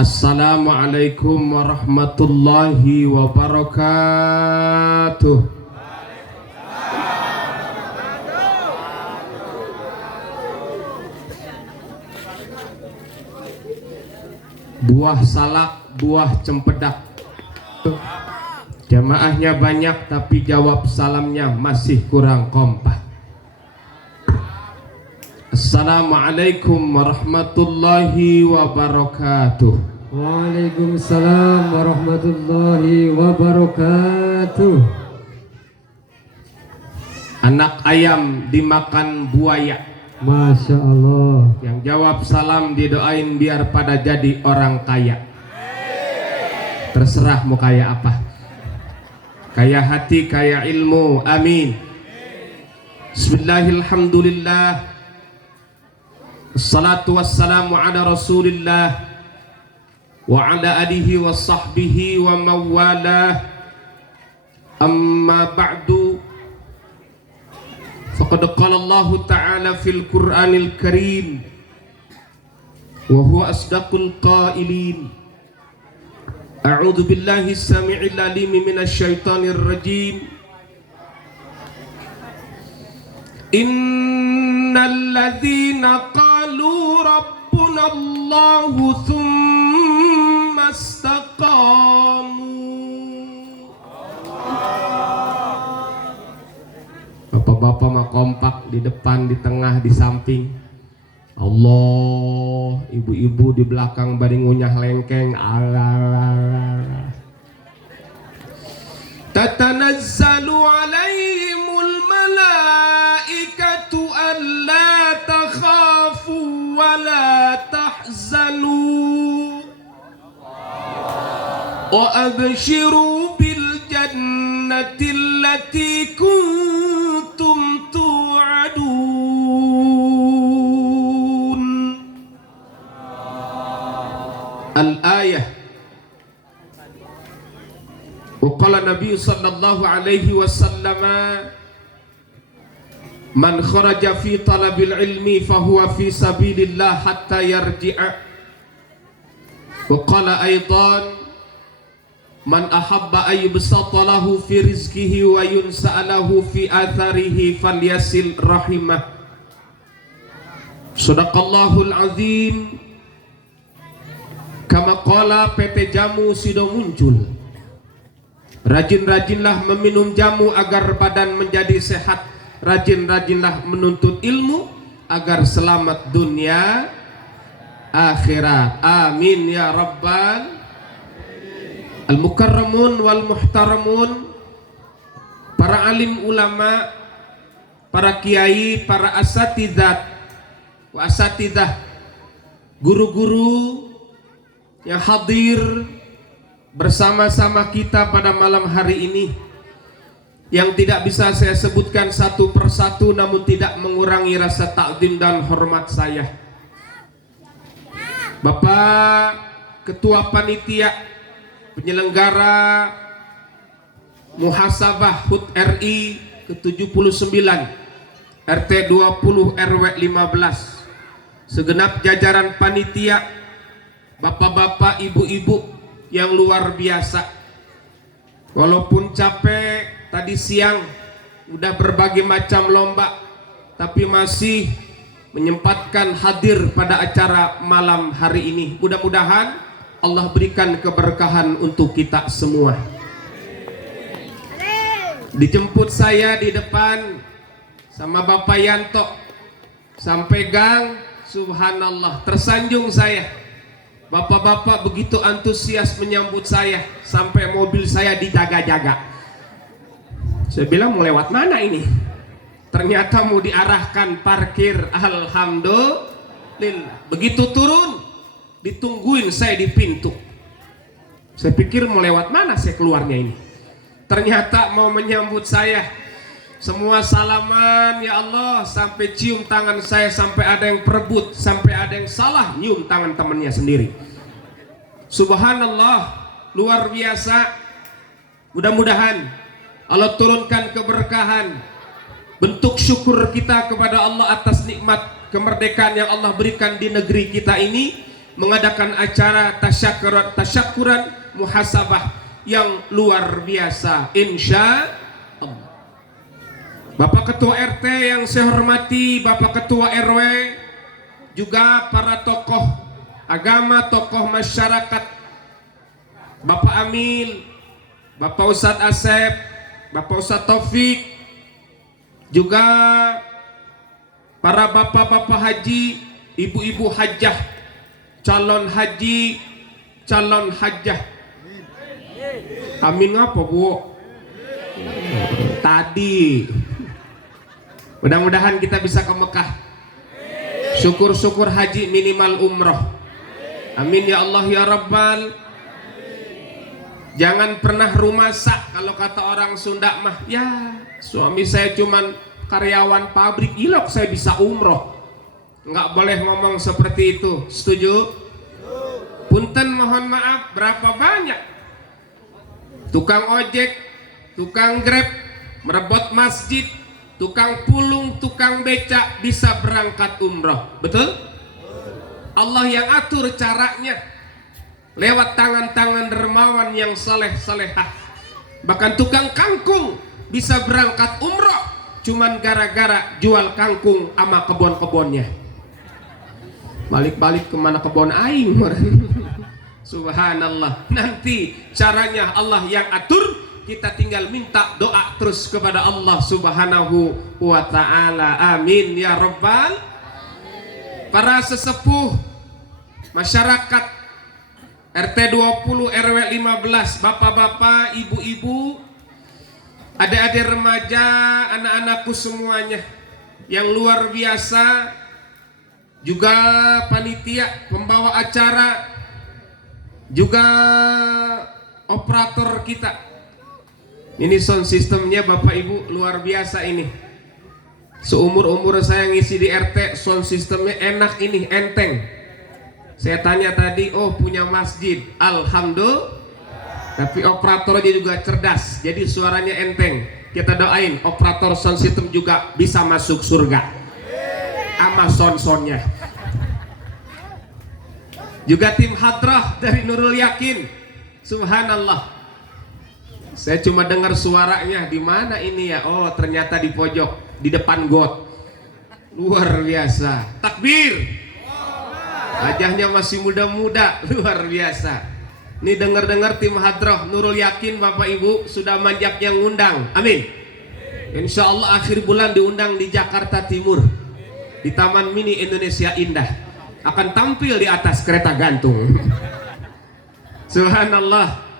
Assalamualaikum warahmatullahi wabarakatuh. Buah salak, buah cempedak. Jamaahnya banyak tapi jawab salamnya masih kurang kompak. Assalamualaikum warahmatullahi wabarakatuh. Waalaikumsalam warahmatullahi wabarakatuh. Anak ayam dimakan buaya. Masya Allah. Yang jawab salam didoain biar pada jadi orang kaya. Terserah mau kaya apa. Kaya hati, kaya ilmu. Amin. Bismillahirrahmanirrahim. Assalatu wassalamu ala rasulillah wa ala alihi wa sahbihi wa mawalah. Amma ba'du. Faqad qala Allah ta'ala fil Qur'anil Karim wa huwa asdaqul qailin. A'udzu billahi as-sami'il 'alim minasy syaithanir rajim. Innal ladzina qalu rabbuna Allahu tsumma istaqamu. Bapak-bapak mah kompak, di depan, di tengah, di samping. Allah, ibu-ibu di belakang bari ngunyah lengkeng. Allah. Tatanazzalu alaihimul malaikatu alla takhafu wa la tahzanu wa abshiru bil jannati allati kuntum tu'adun. Al-ayah. Waqala Nabi sallallahu alaihi wasallam, man kharaja fi talabil ilmi fahuwa fi sabilillah hatta yarji'a. Waqala aidan, man ahabba ayyubsata lahu fi rizqihi wa yunsa'alahu fi atharihi falyasil rahimah. Sadaqallahul azim. Kama qala PT Jamu sido muncul. Rajin-rajinlah meminum jamu agar badan menjadi sehat. Rajin-rajinlah menuntut ilmu agar selamat dunia akhirat. Amin ya rabbal al-mukarramun wal muhtaramun. Para alim ulama, para kiai, para asatidzat wa asatidzah, guru-guru yang hadir bersama-sama kita pada malam hari ini, yang tidak bisa saya sebutkan satu persatu namun tidak mengurangi rasa takdim dan hormat saya. Bapak Ketua Panitia Penyelenggara Muhasabah HUT RI ke-79 RT 20 RW 15, segenap jajaran panitia, bapak-bapak, ibu-ibu yang luar biasa. Walaupun capek tadi siang udah berbagai macam lomba, tapi masih menyempatkan hadir pada acara malam hari ini. Mudah-mudahan Allah berikan keberkahan untuk kita semua. Dijemput saya di depan sama Bapak Yanto sampai gang, subhanallah, tersanjung saya. Bapak-bapak begitu antusias menyambut saya sampai mobil saya dijaga-jaga. Saya bilang mau lewat mana ini? Ternyata mau diarahkan parkir. Alhamdulillah. Begitu turun ditungguin saya di pintu. Saya pikir mau lewat mana saya keluarnya ini. Ternyata mau menyambut saya. Semua salaman, ya Allah, sampai cium tangan saya, sampai ada yang perebut, sampai ada yang salah nyium tangan temannya sendiri. Subhanallah, luar biasa. Mudah-mudahan Allah turunkan keberkahan, bentuk syukur kita kepada Allah atas nikmat kemerdekaan yang Allah berikan di negeri kita ini. mengadakan acara tasyakuran muhasabah yang luar biasa, insya Allah. Bapak Ketua RT yang saya hormati, Bapak Ketua RW, juga para tokoh agama, tokoh masyarakat, Bapak Amin, Bapak Ustadz Asep, Bapak Ustadz Taufik, juga para bapak-bapak haji, ibu-ibu hajah, calon haji, calon hajah. Amin ngapa Bu? Tadi. Mudah-mudahan kita bisa ke Mekah. Syukur-syukur haji minimal umroh. Amin ya Allah ya Rabbal. Jangan pernah rumah sak, kalau kata orang Sunda mah, ya suami saya cuman karyawan pabrik, ilok saya bisa umroh. Nggak boleh ngomong seperti itu. Setuju? Punten mohon maaf, berapa banyak tukang ojek, tukang grab, merebot masjid, tukang pulung, tukang becak bisa berangkat umroh. Betul? Allah yang atur caranya lewat tangan-tangan dermawan yang saleh-salehah. Bahkan tukang kangkung bisa berangkat umroh cuman gara-gara jual kangkung sama kebon-kebonnya. Balik-balik kemana kebon aing. Subhanallah. Nanti caranya Allah yang atur. Kita tinggal minta doa terus kepada Allah Subhanahu wa ta'ala. Amin ya Rabbal. Para sesepuh masyarakat RT 20 RW 15, bapak-bapak, ibu-ibu, adik-adik remaja, anak-anakku semuanya yang luar biasa, juga panitia, pembawa acara, juga operator kita. Ini sound systemnya Bapak Ibu luar biasa ini. Seumur-umur saya ngisi di RT, sound systemnya enak ini, enteng. Saya tanya tadi, oh punya masjid, alhamdulillah. Tapi operatornya juga cerdas, jadi suaranya enteng. Kita doain operator sound system juga bisa masuk surga sama sound-soundnya. Juga tim hadrah dari Nurul Yakin, subhanallah. Saya cuma dengar suaranya, di mana ini ya? Oh ternyata di pojok, di depan got. Luar biasa. Takbir. Wajahnya masih muda-muda, luar biasa. Ini dengar-dengar tim hadrah Nurul Yakin Bapak Ibu sudah manjak yang ngundang. Amin. Insya Allah akhir bulan diundang di Jakarta Timur, di Taman Mini Indonesia Indah. Akan tampil di atas kereta gantung. Subhanallah.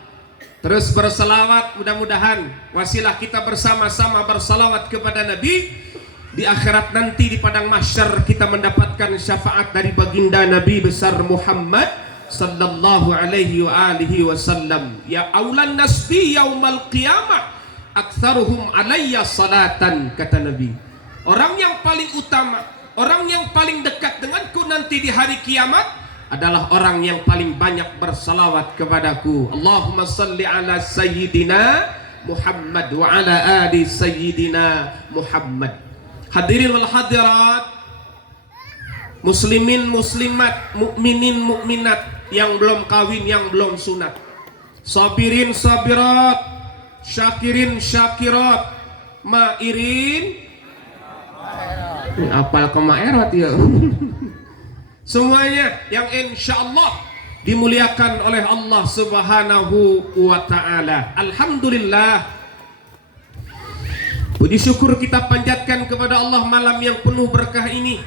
Terus berselawat, mudah-mudahan wasilah kita bersama-sama berselawat kepada Nabi. Di akhirat nanti di padang mahsyar kita mendapatkan syafaat dari baginda Nabi besar Muhammad sallallahu alaihi wa alihi wasallam. Ya aulan nasbi yaumal qiyamah aktsaruhum alayya salatan, kata Nabi. Orang yang paling utama, orang yang paling dekat denganku nanti di hari kiamat adalah orang yang paling banyak bersalawat kepadaku. Allahumma salli ala sayyidina Muhammad wa ala ali sayyidina Muhammad. Hadirin wal hadirat, muslimin muslimat, mukminin mukminat yang belum kawin, yang belum sunat, sabirin sabirat, syakirin syakirat, mairin apal kemaerat ya. Semuanya yang insya Allah dimuliakan oleh Allah Subhanahu wa ta'ala. Alhamdulillah. Puji syukur kita panjatkan kepada Allah malam yang penuh berkah ini.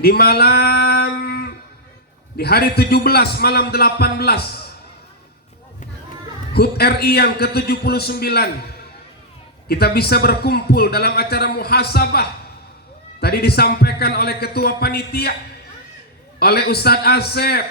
Di malam, di hari 17 malam 18 HUT RI yang ke-79, kita bisa berkumpul dalam acara muhasabah. Tadi disampaikan oleh ketua panitia, oleh Ustadz Asep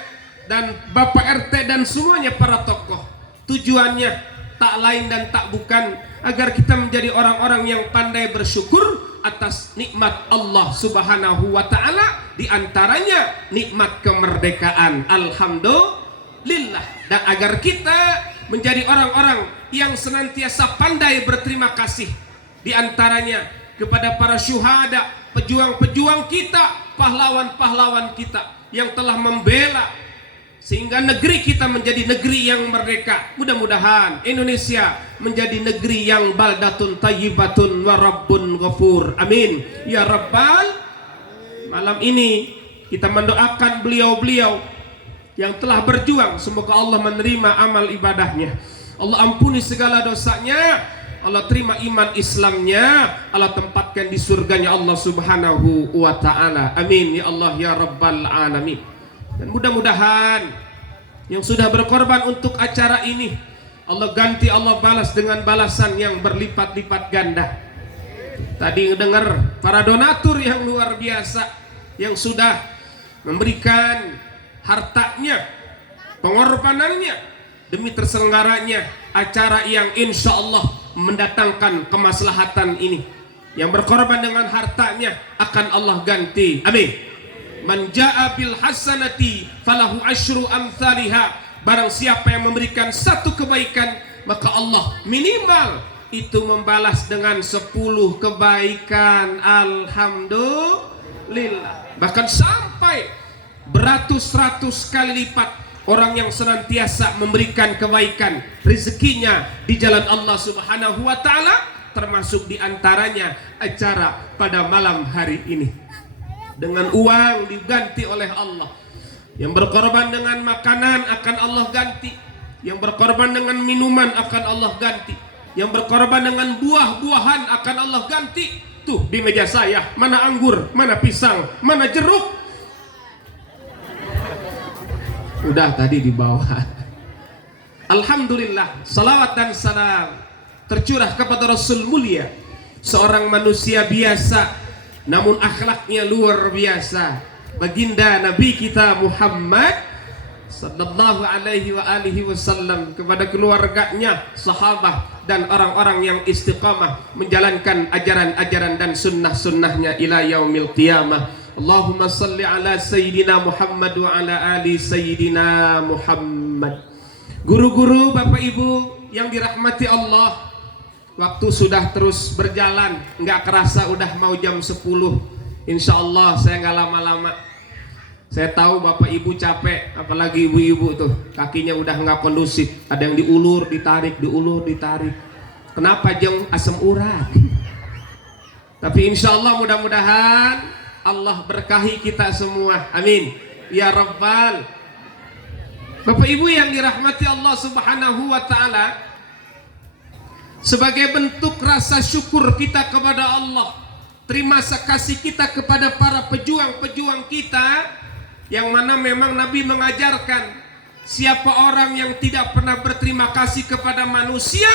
dan Bapak RT dan semuanya para tokoh. Tujuannya tak lain dan tak bukan agar kita menjadi orang-orang yang pandai bersyukur atas nikmat Allah Subhanahu wa ta'ala, di antaranya nikmat kemerdekaan. Alhamdulillah. Dan agar kita menjadi orang-orang yang senantiasa pandai berterima kasih, di antaranya kepada para syuhada, pejuang-pejuang kita, pahlawan-pahlawan kita yang telah membela sehingga negeri kita menjadi negeri yang merdeka. Mudah-mudahan Indonesia menjadi negeri yang baldatun tayyibatun wa rabbun ghafur. Amin ya rabbal. Malam ini kita mendoakan beliau-beliau yang telah berjuang, semoga Allah menerima amal ibadahnya, Allah ampuni segala dosanya, Allah terima iman Islamnya, Allah tempatkan di surganya Allah subhanahu wa ta'ala. Amin ya Allah ya rabbal alamin. Dan mudah-mudahan yang sudah berkorban untuk acara ini Allah ganti, Allah balas dengan balasan yang berlipat-lipat ganda. Tadi dengar para donatur yang luar biasa yang sudah memberikan hartanya, pengorbanannya demi terselenggaranya acara yang insya Allah mendatangkan kemaslahatan ini. Yang berkorban dengan hartanya akan Allah ganti. Amin. Man jaa bil hasanati falahu asyru amsalihha. Barang siapa yang memberikan satu kebaikan, maka Allah minimal itu membalas dengan 10 kebaikan. Alhamdulillah. Bahkan sampai beratus-ratus kali lipat orang yang senantiasa memberikan kebaikan, rezekinya di jalan Allah subhanahu wa ta'ala, termasuk diantaranya acara pada malam hari ini. Dengan uang diganti oleh Allah. Yang berkorban dengan makanan akan Allah ganti. Yang berkorban dengan minuman akan Allah ganti. Yang berkorban dengan buah-buahan akan Allah ganti. Tuh di meja saya, mana anggur, mana pisang, mana jeruk. Udah tadi di bawah. Alhamdulillah, salawat dan salam tercurah kepada Rasul mulia, seorang manusia biasa namun akhlaknya luar biasa, baginda Nabi kita Muhammad sallallahu alaihi wa alihi wasallam, kepada keluarganya, sahabat dan orang-orang yang istiqamah menjalankan ajaran-ajaran dan sunnah-sunnahnya ila yaumil qiyamah. Allahumma salli ala sayyidina Muhammad wa ala ali sayyidina Muhammad. Guru-guru, Bapak Ibu yang dirahmati Allah, waktu sudah terus berjalan, nggak kerasa udah mau jam 10. Insya Allah saya nggak lama-lama. Saya tahu Bapak Ibu capek, apalagi ibu-ibu tuh kakinya udah nggak kondusif, ada yang diulur, ditarik, diulur, ditarik. Kenapa jeng asam urat? Tapi insya Allah mudah-mudahan Allah berkahi kita semua. Amin ya rabbal. Bapak Ibu yang dirahmati Allah subhanahu wa ta'ala, sebagai bentuk rasa syukur kita kepada Allah, terima kasih kita kepada para pejuang-pejuang kita, yang mana memang Nabi mengajarkan siapa orang yang tidak pernah berterima kasih kepada manusia,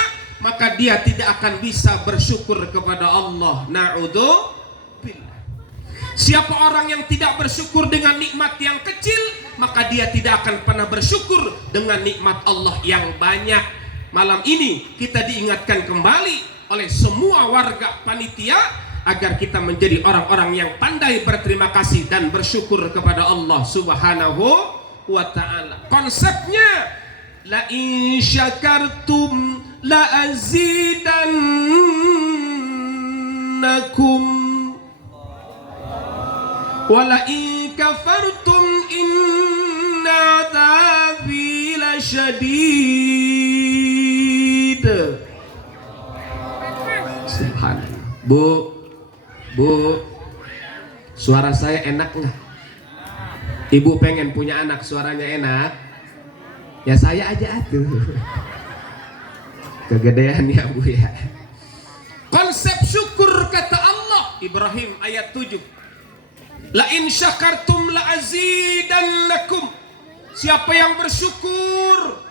maka dia tidak akan bisa bersyukur kepada Allah. Na'udzubillah. Siapa orang yang tidak bersyukur dengan nikmat yang kecil, maka dia tidak akan pernah bersyukur dengan nikmat Allah yang banyak. Malam ini kita diingatkan kembali oleh semua warga panitia agar kita menjadi orang-orang yang pandai berterima kasih dan bersyukur kepada Allah subhanahu wa ta'ala. Konsepnya la in syakartum la azidannakum wa la in kafartum inna adzabi lasyadid. Subhanallah. Bu, suara saya enak nggak? Ibu pengen punya anak suaranya enak? Ya saya aja atuh. Kegedean ya Bu ya. Konsep syukur kata Allah, Ibrahim ayat 7. La in syakartum la azidannakum. Siapa yang bersyukur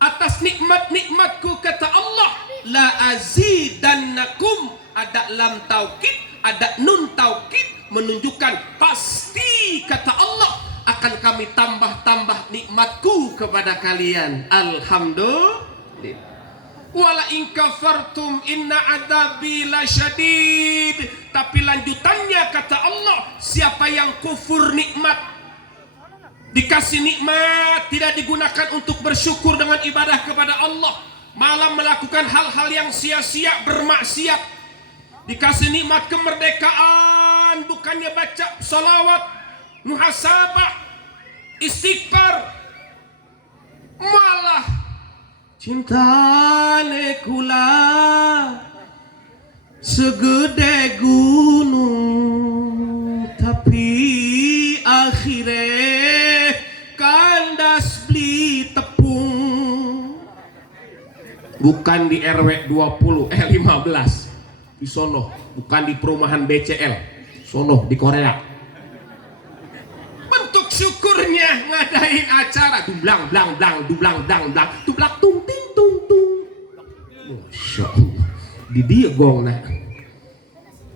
atas nikmat-nikmatku kata Allah, la azidannakum. Ada lam taukid, ada nun taukid, menunjukkan pasti kata Allah akan kami tambah-tambah nikmatku kepada kalian. Alhamdulillah. Wala in kafartum inna adzabi lasyadid. Tapi lanjutannya kata Allah, siapa yang kufur nikmat, dikasih nikmat, tidak digunakan untuk bersyukur dengan ibadah kepada Allah, malah melakukan hal-hal yang sia-sia, bermaksiat. Dikasih nikmat kemerdekaan, bukannya baca salawat, muhasabah, istighfar, malah cintane kula segede gunung, tapi akhirnya kandas beli tepung. Bukan di RW 15 di sono, bukan di perumahan BCL sono di Korea. Bentuk syukurnya ngadain acara dublang blang blang dublang blang blang dublak tung ting tung tung. Masya Allah, di dia gong nah.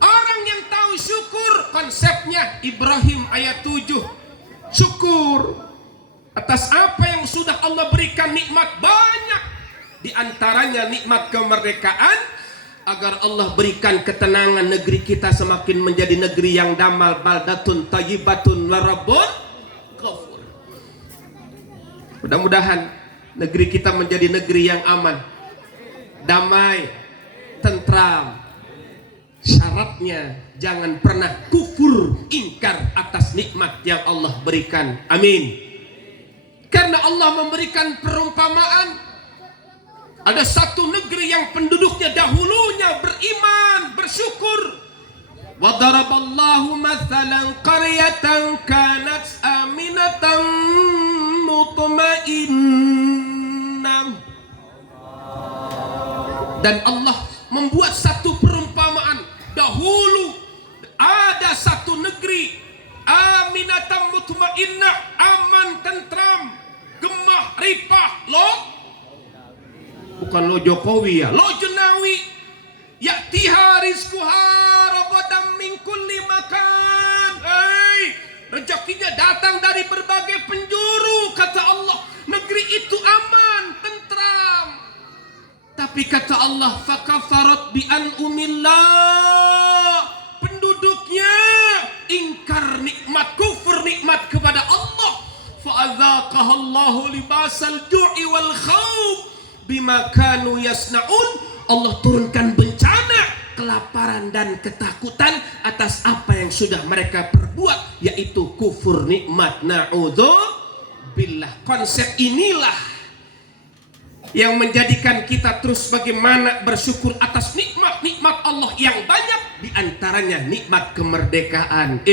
Orang yang tahu syukur, konsepnya Ibrahim ayat 7, syukur atas apa yang sudah Allah berikan, nikmat banyak. Di antaranya nikmat kemerdekaan, agar Allah berikan ketenangan, negeri kita semakin menjadi negeri yang damai, baldatun thayyibatun wa rabbun ghafur. Mudah-mudahan negeri kita menjadi negeri yang aman, damai, tentram. Syaratnya jangan pernah kufur, ingkar atas nikmat yang Allah berikan. Amin. Karena Allah memberikan perumpamaan, ada satu negeri yang penduduknya dahulunya beriman, bersyukur. Wa daraballahu mathalan qaryatan kanat aminatan mutmainnah. Dan Allah membuat satu perumpamaan. Dahulu ada satu negeri aminatan mutmainnah, aman, tentram, gemah, ripah, bukan lo Jokowi ya, lo Jenawi, ya'tiha rizquha ragadan min kulli makan. Rezekinya datang dari berbagai penjuru, kata Allah. Negeri itu aman, tentram. Tapi kata Allah, fakafarat bi an'umillah, penduduknya ingkar nikmat, kufur nikmat kepada Allah. Fa'adzaqahallahu libasal ju'i wal khawf bima kanu yasnaun. Allah turunkan bencana, kelaparan dan ketakutan atas apa yang sudah mereka perbuat, yaitu kufur nikmat. Na'udzubillah. Konsep inilah yang menjadikan kita terus bagaimana bersyukur atas nikmat-nikmat Allah yang banyak, diantaranya nikmat kemerdekaan.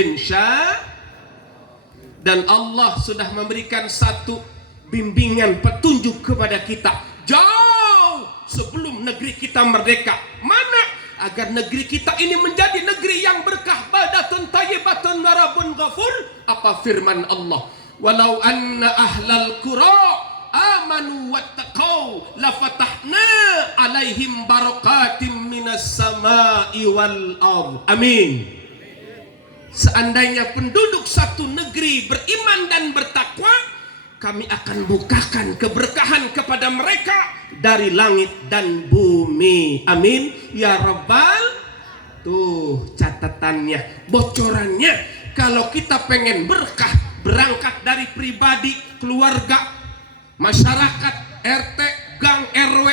Dan Allah sudah memberikan satu bimbingan, petunjuk kepada kita jauh sebelum negeri kita merdeka. Mana agar negeri kita ini menjadi negeri yang berkah, baldatun thayyibatun wa rabbun ghafur. Apa firman Allah? Walau anna ahlal qura amanu wattaqau lafatahna alaihim barakatim minas samai wal ardh. Amin. Seandainya penduduk satu negeri beriman dan bertakwa, kami akan bukakan keberkahan kepada mereka dari langit dan bumi. Amin ya rabbal. Tuh catatannya, bocorannya. Kalau kita pengen berkah, berangkat dari pribadi, keluarga, masyarakat, RT, gang, RW,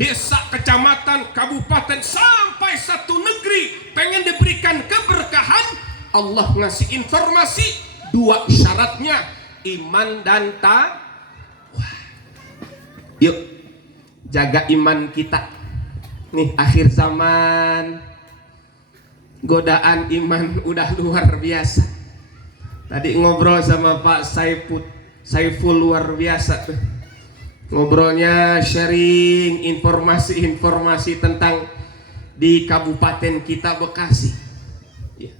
desa, kecamatan, kabupaten, sampai satu negeri pengen diberikan keberkahan. Allah ngasih informasi, dua syaratnya, iman dan taqwa. Yuk jaga iman kita. Nih akhir zaman, godaan iman udah luar biasa. Tadi ngobrol sama Pak Saiful luar biasa tuh. Ngobrolnya sharing informasi-informasi tentang di kabupaten kita Bekasi. Ya.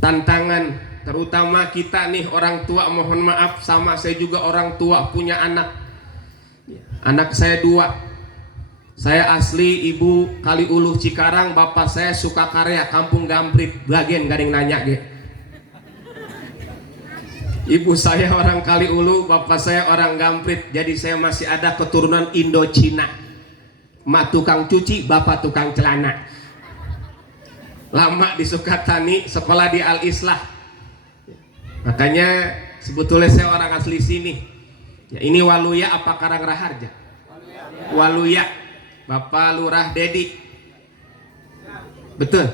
Tantangan terutama kita nih orang tua, mohon maaf, sama saya juga orang tua, punya anak. Anak saya 2. Saya asli ibu Kaliuluh Cikarang, bapak saya Sukakarya, Kampung Gamprit, bagian garing nanya ge. Ibu saya orang Kaliuluh, bapak saya orang Gamprit, jadi saya masih ada keturunan Indo-Cina. Mak tukang cuci, bapak tukang celana. Lama di Sukatani, sekolah di Al-Islah. Makanya sebetulnya saya orang asli sini. Ya, ini Waluya apa Karang Raharja? Waluya. Bapak Lurah Dedi. Betul.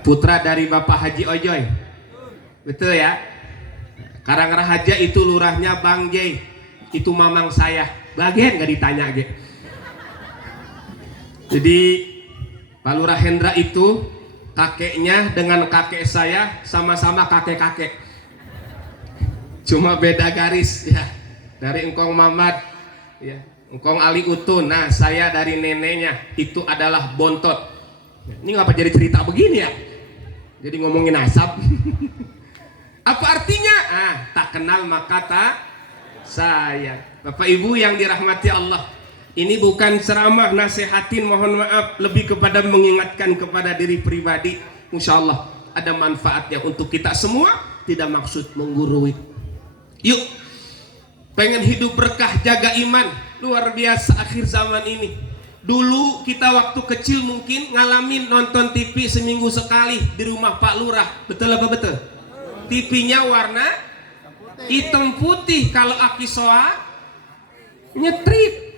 Putra dari Bapak Haji Ojoy. Betul ya. Karangrahaja itu lurahnya Bang J. Itu mamang saya. Bagian nggak ditanya ge. Jadi Pak Lurah Hendra itu kakeknya dengan kakek saya sama-sama kakek-kakek. Cuma beda garis ya. Dari Engkong Mamad ya, Engkong Ali Utun. Nah, saya dari neneknya itu adalah bontot. Ini ngapa jadi cerita begini ya? Jadi ngomongin asap. Apa artinya? Tak kenal maka tak sayang. Bapak Ibu yang dirahmati Allah, ini bukan ceramah nasihatin, mohon maaf, lebih kepada mengingatkan kepada diri pribadi. Insya Allah ada manfaatnya untuk kita semua, tidak maksud menggurui. Yuk, pengen hidup berkah, jaga iman. Luar biasa akhir zaman ini. Dulu kita waktu kecil mungkin ngalamin nonton TV seminggu sekali di rumah Pak Lurah. Betul apa betul? TV-nya warna hitam putih. Kalau akisoa nyetrit.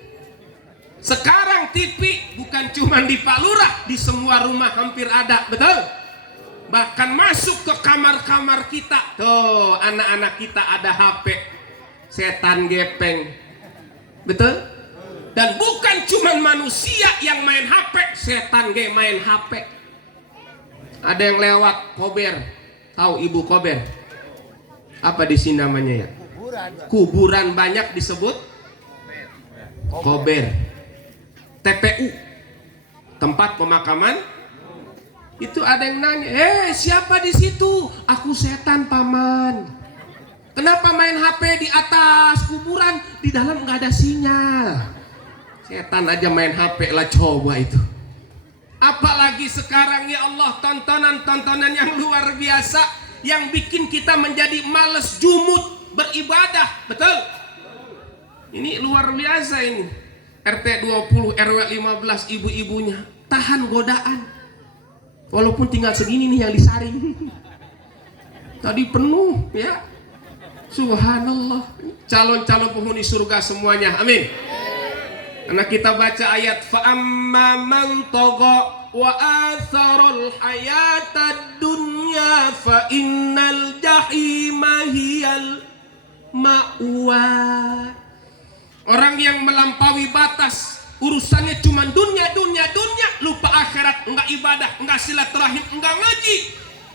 Sekarang TV bukan cuma di Pak Lurah, di semua rumah hampir ada, betul? Bahkan masuk ke kamar-kamar kita. Tuh, anak-anak kita ada HP. Setan gepeng. Betul? Dan bukan cuma manusia yang main HP, setan ge main HP. Ada yang lewat Kober. Tahu Ibu Kober? Apa di sini namanya ya? Kuburan banyak disebut Kober. TPU, tempat pemakaman. Itu ada yang nanya, siapa di situ? Aku setan paman. Kenapa main HP di atas kuburan? Di dalam nggak ada sinyal. Setan aja main HP lah, coba itu. Apalagi sekarang ya Allah, tontonan-tontonan yang luar biasa yang bikin kita menjadi males jumut beribadah, betul? Ini luar biasa ini. RT 20, RW 15 ibu-ibunya tahan godaan. Walaupun tinggal segini nih yang disaring. Tadi penuh ya. Subhanallah. Calon-calon penghuni surga semuanya. Amin. Karena kita baca ayat fa'amma man tagha wa atharul hayatad dunya fa innal jahima hiyal ma'wa. Orang yang melampaui batas, urusannya cuma dunia, lupa akhirat, enggak ibadah, enggak silaturahim, enggak ngaji.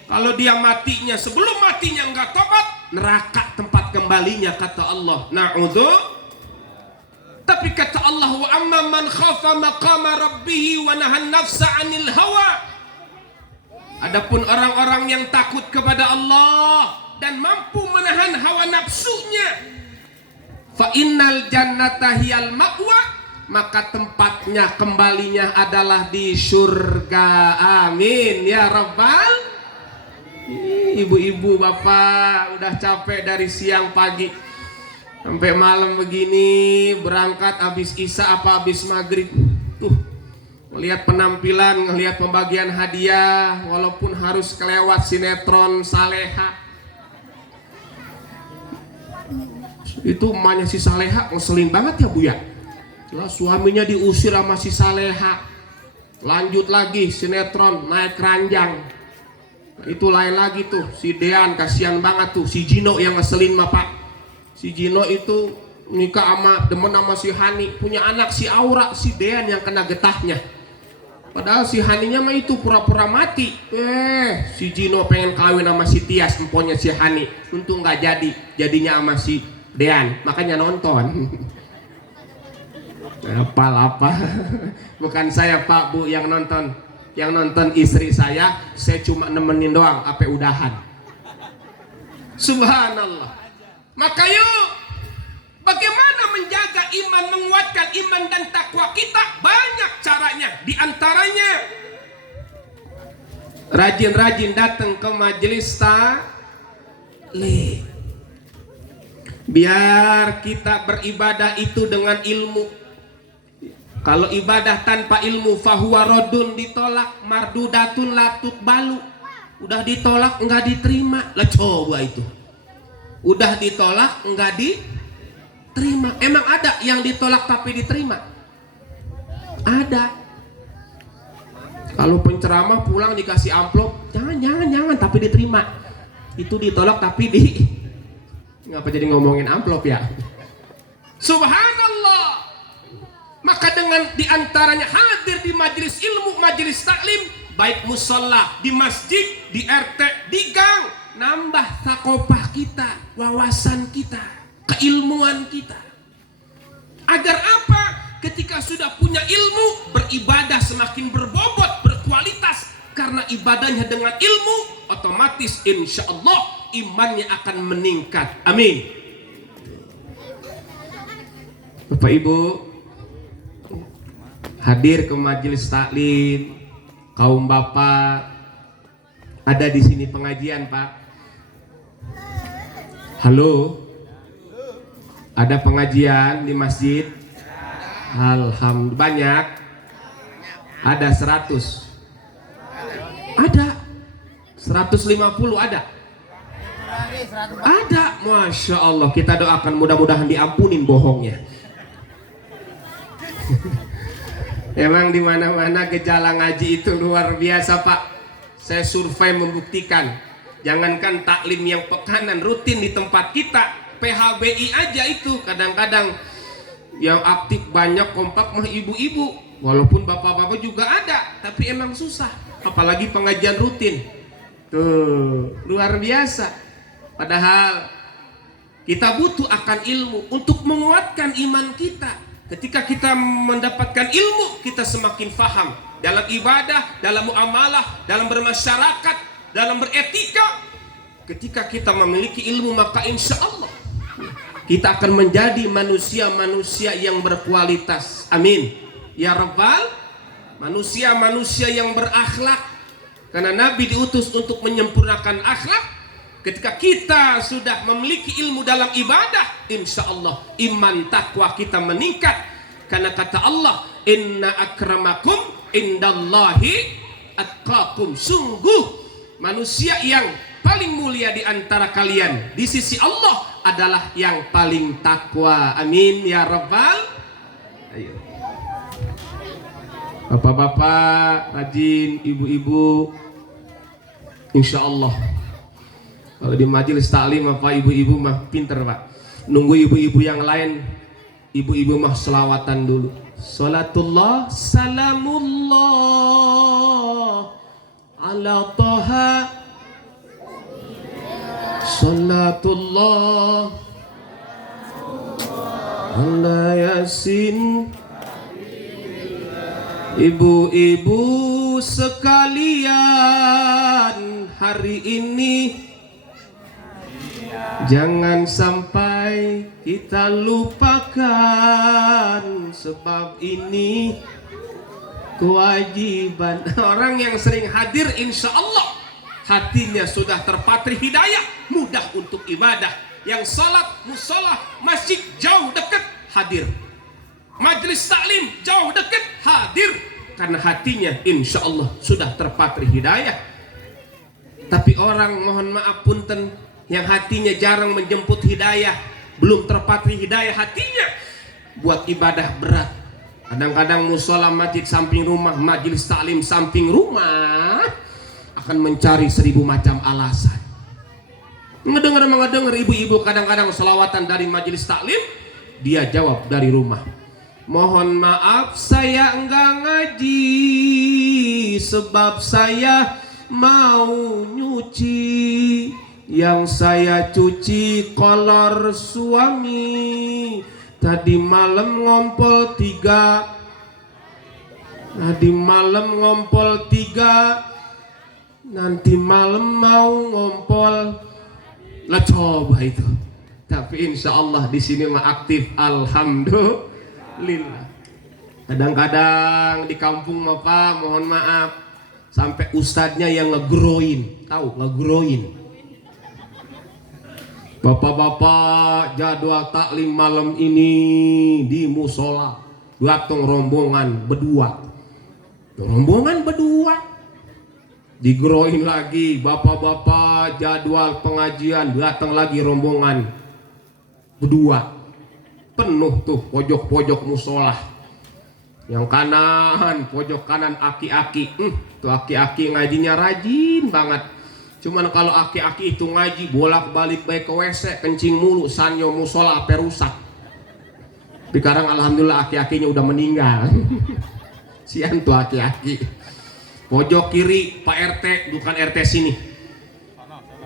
Kalau dia matinya, sebelum matinya enggak tobat, neraka tempat kembalinya, kata Allah. Na'udzu. Tapi kata Allah, wa amma man khafa maqama rabbih wa nahan nafsa 'anil hawa. Adapun orang-orang yang takut kepada Allah dan mampu menahan hawa nafsunya, fa innal jannata hiyal ma'wa, maka tempatnya kembalinya adalah di surga. Amin ya rabbal. Ibu-ibu bapak udah capek dari siang pagi sampai malam begini, berangkat habis isya apa habis maghrib. Tuh, ngelihat penampilan, ngelihat pembagian hadiah, walaupun harus kelewat sinetron Saleha. Itu emaknya si Saleha ngeselin banget ya Bu ya. Lah suaminya diusir sama si Saleha. Lanjut lagi sinetron naik ranjang. Itu lain lagi tuh si Dean, kasihan banget tuh si Gino yang ngeselin mah Pak. Si Gino itu nikah sama demen sama si Hani, punya anak si Aura, si Dean yang kena getahnya. Padahal si Haninya mah itu pura-pura mati. Si Gino pengen kawin sama si Tias, emponya si Hani. Untung nggak jadi, jadinya sama si Dean, makanya nonton. Apa? Bukan saya Pak Bu yang nonton. Yang nonton istri saya cuma nemenin doang, apa udahan. Subhanallah. Maka yuk, bagaimana menjaga iman, menguatkan iman dan takwa kita? Banyak caranya. Di antaranya rajin-rajin datang ke majelis taklim. Biar kita beribadah itu dengan ilmu. Kalau ibadah tanpa ilmu fahuwa rodun, ditolak. Mardudatun latut balu. Udah ditolak enggak diterima. Lah coba itu. Udah ditolak enggak diterima. Emang ada yang ditolak tapi diterima? Ada. Kalau penceramah pulang dikasih amplop, jangan tapi diterima. Itu ditolak tapi Ngapa jadi ngomongin amplop ya? Subhanallah. Maka dengan diantaranya hadir di majelis ilmu, majelis taklim, baik musola, di masjid, di RT, di gang, nambah takopah kita, wawasan kita, keilmuan kita. Agar apa? Ketika sudah punya ilmu, beribadah semakin berbobot, berkualitas. Karena ibadahnya dengan ilmu, otomatis insya Allah imannya akan meningkat. Amin. Bapak Ibu hadir ke majelis taklim, kaum bapak ada di sini pengajian, Pak. Halo, ada pengajian di masjid? Alhamdulillah. Banyak? Ada 100? Ada 150? Ada? Ada. Masya Allah, kita doakan mudah-mudahan diampunin bohongnya. Emang di mana-mana gejala ngaji itu luar biasa, Pak. Saya survei membuktikan. Jangankan taklim yang pekanan rutin di tempat kita, PHBI aja itu kadang-kadang yang aktif banyak kompak mah ibu-ibu. Walaupun bapak-bapak juga ada, tapi emang susah. Apalagi pengajian rutin. Tuh, luar biasa. Padahal kita butuh akan ilmu untuk menguatkan iman kita. Ketika kita mendapatkan ilmu, kita semakin faham dalam ibadah, dalam muamalah, dalam bermasyarakat, dalam beretika. Ketika kita memiliki ilmu, maka insya Allah kita akan menjadi manusia-manusia yang berkualitas. Amin. Ya Rabbal, manusia-manusia yang berakhlak. Karena Nabi diutus untuk menyempurnakan akhlak. Ketika kita sudah memiliki ilmu dalam ibadah, insya Allah iman takwa kita meningkat. Karena kata Allah, inna akramakum indallahi atqakum. Sungguh manusia yang paling mulia di antara kalian di sisi Allah adalah yang paling takwa. Amin ya Rabbal. Ayo. Bapak-bapak rajin, ibu-ibu, insya Allah kalau di majelis taklim apa ibu-ibu mah pinter, Pak. Nunggu ibu-ibu yang lain, ibu-ibu mah selawatan dulu. Salatullah salamullah ala toha. Salatullah ala yasin. Ibu-ibu sekalian, hari ini jangan sampai kita lupakan, sebab ini kewajiban. Orang yang sering hadir insya Allah hatinya sudah terpatri hidayah, mudah untuk ibadah. Yang salat, musola, masjid jauh dekat hadir, majelis taklim jauh dekat hadir, karena hatinya insya Allah sudah terpatri hidayah. Tapi orang mohon maaf punten, yang hatinya jarang menjemput hidayah, belum terpatri hidayah hatinya, buat ibadah berat. Kadang-kadang musola masjid samping rumah, majelis taklim samping rumah, akan mencari 1000 macam alasan. Ngedenger ibu-ibu kadang-kadang selawatan dari majelis taklim, dia jawab dari rumah, mohon maaf saya enggak ngaji, sebab saya mau nyuci. Yang saya cuci kolor suami, tadi malam ngompol 3. Nanti malam mau ngompol. Lah coba itu. Tapi insya Allah di sini mah aktif, alhamdulillah. Kadang-kadang di kampung mah Pak, mohon maaf, sampai ustadznya yang ngegroin, tahu ngegroin. Bapak-bapak, jadwal taklim malam ini di musola, datang rombongan berdua, digroin lagi. Bapak-bapak, jadwal pengajian, datang lagi rombongan berdua, penuh tuh pojok-pojok musola. Yang kanan, pojok kanan aki-aki, tuh aki-aki ngajinya rajin banget. Cuman kalau aki-aki itu ngaji bolak-balik baik ke WC, kencing mulu, sanyo musola ape rusak. Sekarang alhamdulillah aki-akinya udah meninggal. Sian tuh aki-aki. Pojok kiri Pak RT, bukan RT sini.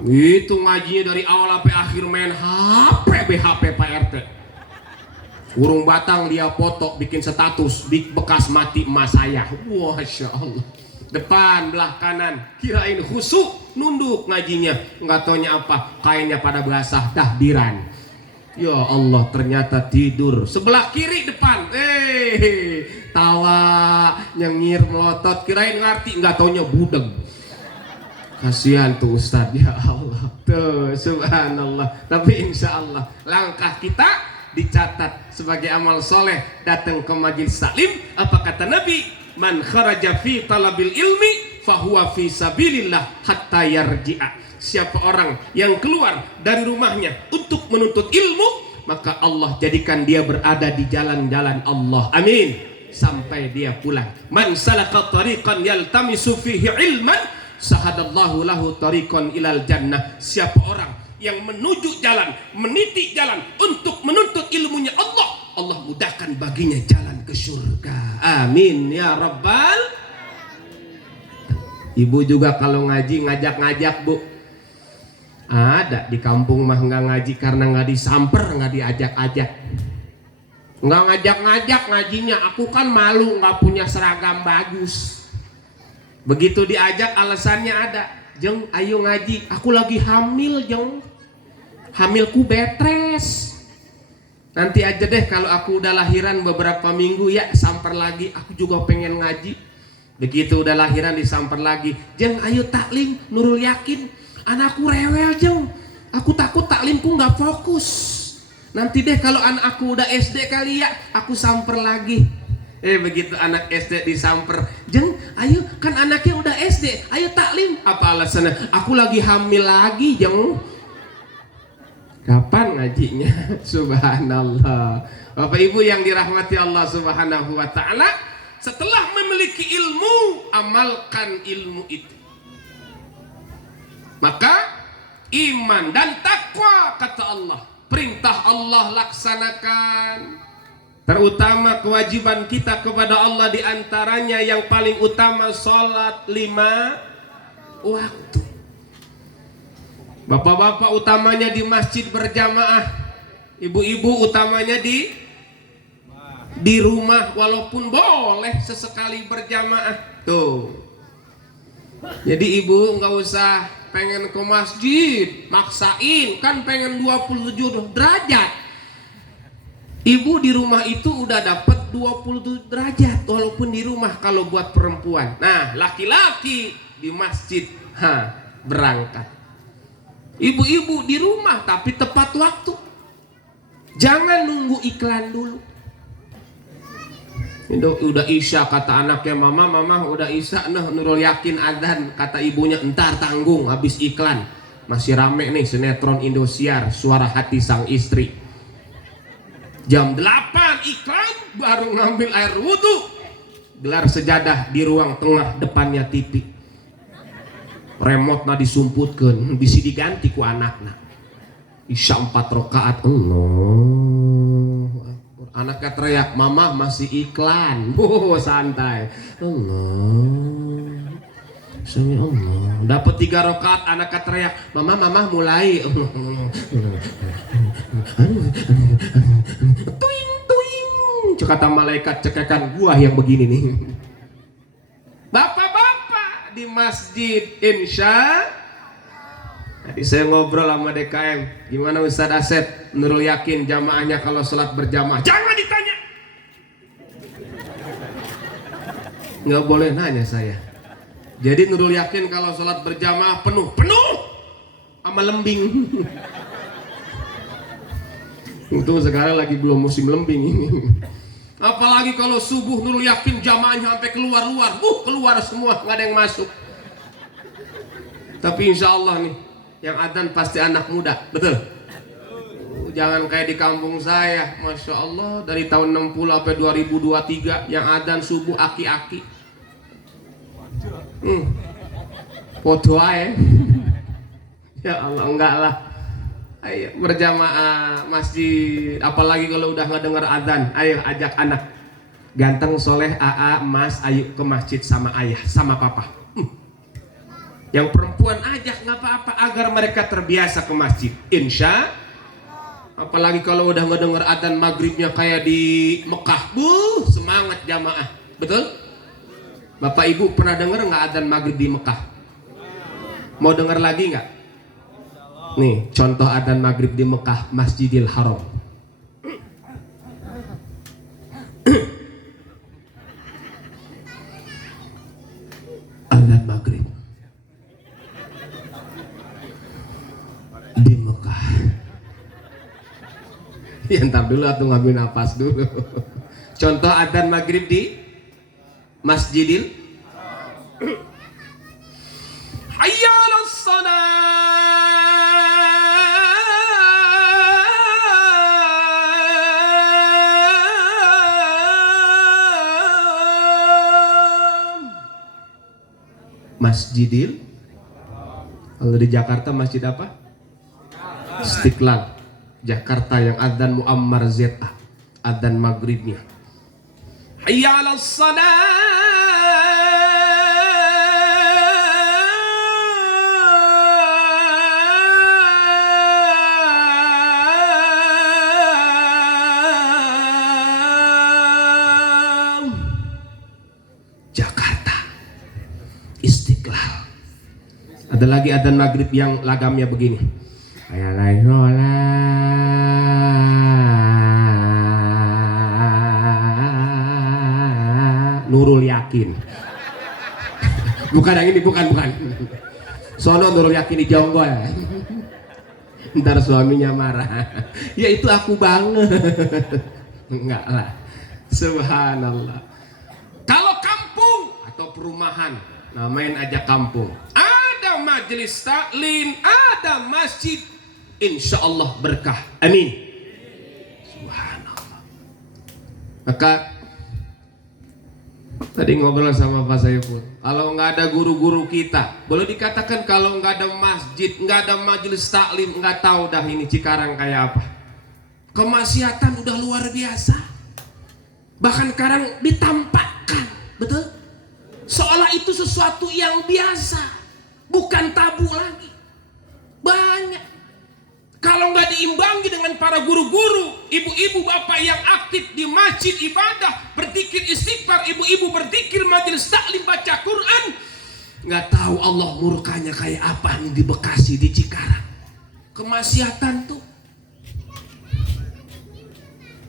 Itu ngajinya dari awal sampai akhir main HP BHP Pak RT. Urung batang dia foto bikin status bekas mati emas saya. Wah, Masya Allah. Depan belah kanan kirain khusuk nunduk ngajinya, nggak taunya apa kainnya pada basah tahdiran. Ya Allah, ternyata tidur sebelah kiri depan. Tawa nyengir melotot kirain ngerti, nggak taunya budeg. Kasihan tuh Ustadz, ya Allah. Tuh subhanallah. Tapi insya Allah langkah kita dicatat sebagai amal soleh datang ke majelis taklim. Apa kata Nabi? Man kharaja fi talabil ilmi fahuwa fi sabilillah hatta yarji'a. Siapa orang yang keluar dari rumahnya untuk menuntut ilmu, maka Allah jadikan dia berada di jalan-jalan Allah. Amin. Sampai dia pulang. Man salaka tariqan yaltamisu fihi ilman sahadallahu lahu tariqan ilal jannah. Siapa orang yang menuju jalan, meniti jalan untuk menuntut ilmunya Allah, Allah mudahkan baginya jalan ke surga. Amin ya rabbal. Ibu juga kalau ngaji ngajak-ngajak, Bu. Ada di kampung mah nggak ngaji karena nggak disamper, nggak diajak-ajak. Nggak ngajak-ngajak ngajinya. Aku kan malu nggak punya seragam bagus. Begitu diajak alasannya ada. Jeng, ayo ngaji. Aku lagi hamil, Jeng. Hamilku betres. Nanti aja deh kalau aku udah lahiran beberapa minggu ya samper lagi. Aku juga pengen ngaji. Begitu udah lahiran disamper lagi. Jeng, ayo taklim Nurul Yakin. Anakku rewel, Jeng. Aku takut taklimku nggak fokus. Nanti deh kalau anakku udah SD kali ya, aku samper lagi. Begitu anak SD disamper, Jeng, ayo kan anaknya udah SD, ayo taklim. Apa alasannya? Aku lagi hamil lagi, Jeng. Kapan ngajinya? Subhanallah. Bapak Ibu yang dirahmati Allah Subhanahu wa taala, setelah memiliki ilmu, amalkan ilmu itu. Maka iman dan takwa kata Allah, perintah Allah laksanakan. Terutama kewajiban kita kepada Allah diantaranya yang paling utama sholat 5 waktu. Bapak-bapak utamanya di masjid berjamaah, ibu-ibu utamanya di rumah, walaupun boleh sesekali berjamaah. Tuh. Jadi ibu nggak usah pengen ke masjid, maksain, kan pengen 27 derajat. Ibu di rumah itu udah dapat 27 derajat walaupun di rumah kalau buat perempuan. Nah, laki-laki di masjid, berangkat. Ibu-ibu di rumah tapi tepat waktu. Jangan nunggu iklan dulu. Udah isya kata anaknya, mama udah isya nah Nurul Yakin adzan, kata ibunya entar tanggung habis iklan. Masih rame nih sinetron Indosiar Suara Hati Sang Istri. Jam 8 iklan, baru ngambil air wudhu, gelar sejadah di ruang tengah depannya TV. Remote na disumputkan, bisa diganti ku anakna. Isya 4 rakaat. Allah. Anaknya teriak, mama masih iklan. Santai. Allah. Sami Allah. Dapat 3 rakaat, anaknya teriak, mama mulai. Tuing. Kata malaikat cekekan gua yang begini nih. Bapak-bapak di masjid insya. Tadi saya ngobrol sama DKM, gimana Ustadz Asep Nurul Yakin jamaahnya kalau sholat berjamaah? Jangan ditanya. Nggak boleh nanya saya. Jadi Nurul Yakin kalau sholat berjamaah penuh sama lembing. Itu sekarang lagi belum musim lembing ini. Apalagi kalau subuh Nurul Yakin jamaahnya sampai keluar semua, nggak ada yang masuk. Tapi insya Allah nih, yang adzan pasti anak muda, betul? Jangan kayak di kampung saya, Masya Allah, dari tahun 60 sampai 2023 yang adzan subuh aki-aki. Podo ae. Ya Allah, enggak lah. Ayo berjamaah masjid, apalagi kalau udah ngedenger adzan. Ayo ajak anak ganteng, soleh, AA, mas, ayo ke masjid sama ayah, sama papa. Yang perempuan ajak nggak apa-apa agar mereka terbiasa ke masjid. Insya. Apalagi kalau udah ngedenger adzan maghribnya kayak di Mekah, semangat jamaah. Betul? Bapak Ibu pernah denger nggak adzan maghrib di Mekah? Mau denger lagi nggak? Nih contoh adzan maghrib di Mekah, Masjidil Haram. Adzan maghrib di Mekah. Ya ntar dulu atau ngambil napas dulu. Contoh adzan maghrib di Masjidil Hayya 'alas shalah. Masjidil. Kalau di Jakarta masjid apa? Istiqlal. Jakarta yang adzan Muammar ZA, adzan maghribnya. Hayya 'alas shalah. Jakarta Istiqlal. Ada lagi adzan maghrib yang lagamnya begini. Hayalai sholat Nurul Yakin. Bukan yang ini, bukan. Sono Nurul Yakin di Jonggol. Ntar suaminya marah. Ya itu aku banget. Enggak lah. Subhanallah. Kalau kampung atau perumahan, namain aja kampung. Ada majelis taklim, ada masjid. Insya Allah berkah. Amin. Subhanallah. Maka tadi ngobrol sama Pak Saiful, kalau nggak ada guru-guru kita, boleh dikatakan kalau nggak ada masjid, nggak ada majelis taklim, nggak tahu dah ini Cikarang kayak apa. Kemaksiatan udah luar biasa. Bahkan sekarang ditampakkan, betul? Seolah itu sesuatu yang biasa, bukan tabu lagi. Banyak. Kalau nggak diimbangi dengan para guru-guru, ibu-ibu bapak yang aktif di masjid ibadah, berzikir istighfar, ibu-ibu berzikir majelis taklim baca Quran, nggak tahu Allah murkanya kayak apa nih di Bekasi, di Cikarang. Kemaksiatan tuh.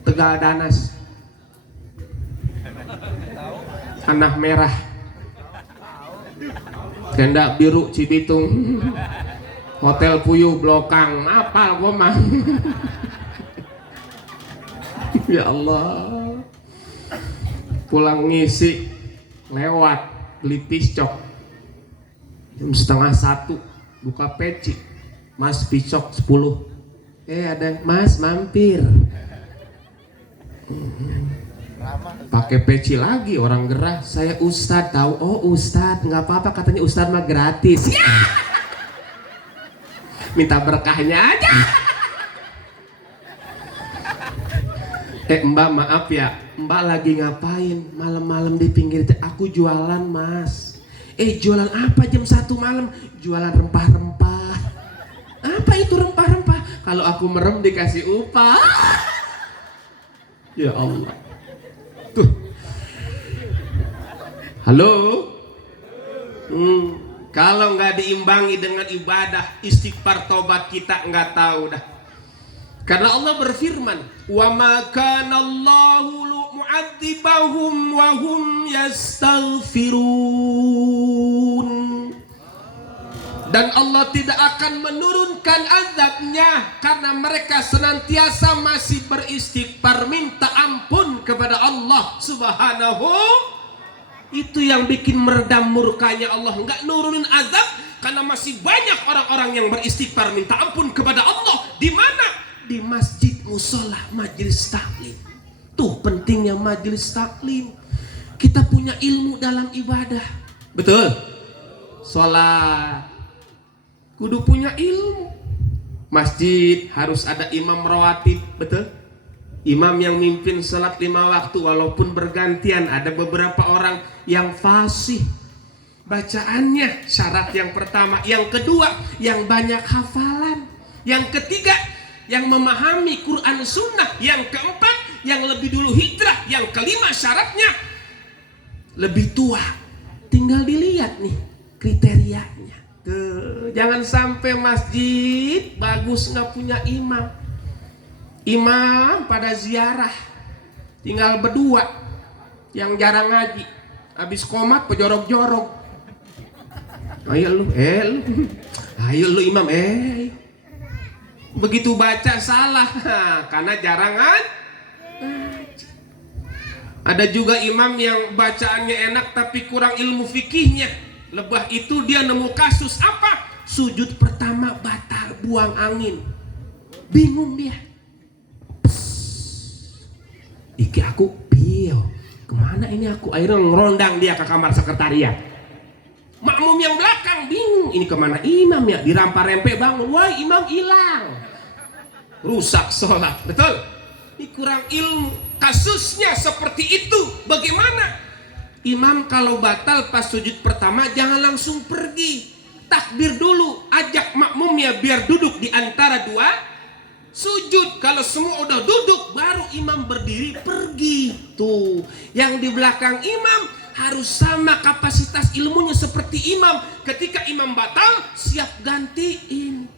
Tegal Danas, Tanah Merah, Tenda Biru Cibitung, Hotel Puyuh Blokang, apa gua mah. Ya Allah. Pulang ngisi lewat beli piscok jam 12:30 buka peci, Mas piscok 10. Ada Mas mampir. Pakai peci lagi, orang gerah. Saya Ustadz tahu. Oh Ustadz, nggak apa-apa, katanya Ustadz mah gratis. Ya. Minta berkahnya aja. Mbak maaf ya, Mbak lagi ngapain malam-malam di pinggir? Aku jualan Mas. Jualan apa jam 1 malam? Jualan rempah-rempah. Apa itu rempah-rempah? Kalau aku merem dikasih upah. Ya Allah. Tuh. Halo. Kalau nggak diimbangi dengan ibadah, istighfar, tobat, kita nggak tahu dah. Karena Allah berfirman, "Wa ma kana Allahu mu'adzibahum wa hum yastaghfirun." Dan Allah tidak akan menurunkan azabnya karena mereka senantiasa masih beristighfar, minta ampun kepada Allah Subhanahu. Itu yang bikin meredam murkanya Allah. Enggak nurunin azab karena masih banyak orang-orang yang beristighfar, minta ampun kepada Allah. Di mana? Di masjid, musola, majelis taklim. Tuh pentingnya majelis taklim. Kita punya ilmu dalam ibadah. Betul. Sholat. kudu punya ilmu. Masjid harus ada imam rawatib, betul? Imam yang mimpin salat 5 waktu walaupun bergantian. Ada beberapa orang yang fasih bacaannya, syarat yang pertama. Yang kedua, yang banyak hafalan. Yang ketiga, yang memahami Quran Sunnah. Yang keempat, yang lebih dulu hijrah. Yang kelima, syaratnya lebih tua. Tinggal dilihat nih kriterianya. Tuh, jangan sampai masjid bagus nggak punya imam. Imam pada ziarah tinggal berdua, yang jarang ngaji, habis komat pejorok-jorok. Ayo lu, ayo lu imam, begitu baca salah, karena jarang ngaji. Ada juga imam yang bacaannya enak tapi kurang ilmu fikihnya. Lebah itu dia nemu kasus apa? Sujud pertama batal, buang angin. Bingung dia. Iki aku pio, kemana ini aku? Akhirnya ngerondang dia ke kamar sekretariat. Makmum yang belakang bingung, ini kemana imam ya? Dirampa-rempe bangun, wah imam hilang. Rusak sholat, betul? Ini kurang ilmu. Kasusnya seperti itu. Bagaimana? Imam kalau batal pas sujud pertama jangan langsung pergi. Takbir dulu, ajak makmumnya biar duduk di antara dua sujud. Kalau semua udah duduk baru imam berdiri pergi. Tuh, yang di belakang imam harus sama kapasitas ilmunya seperti imam. Ketika imam batal, siap gantiin.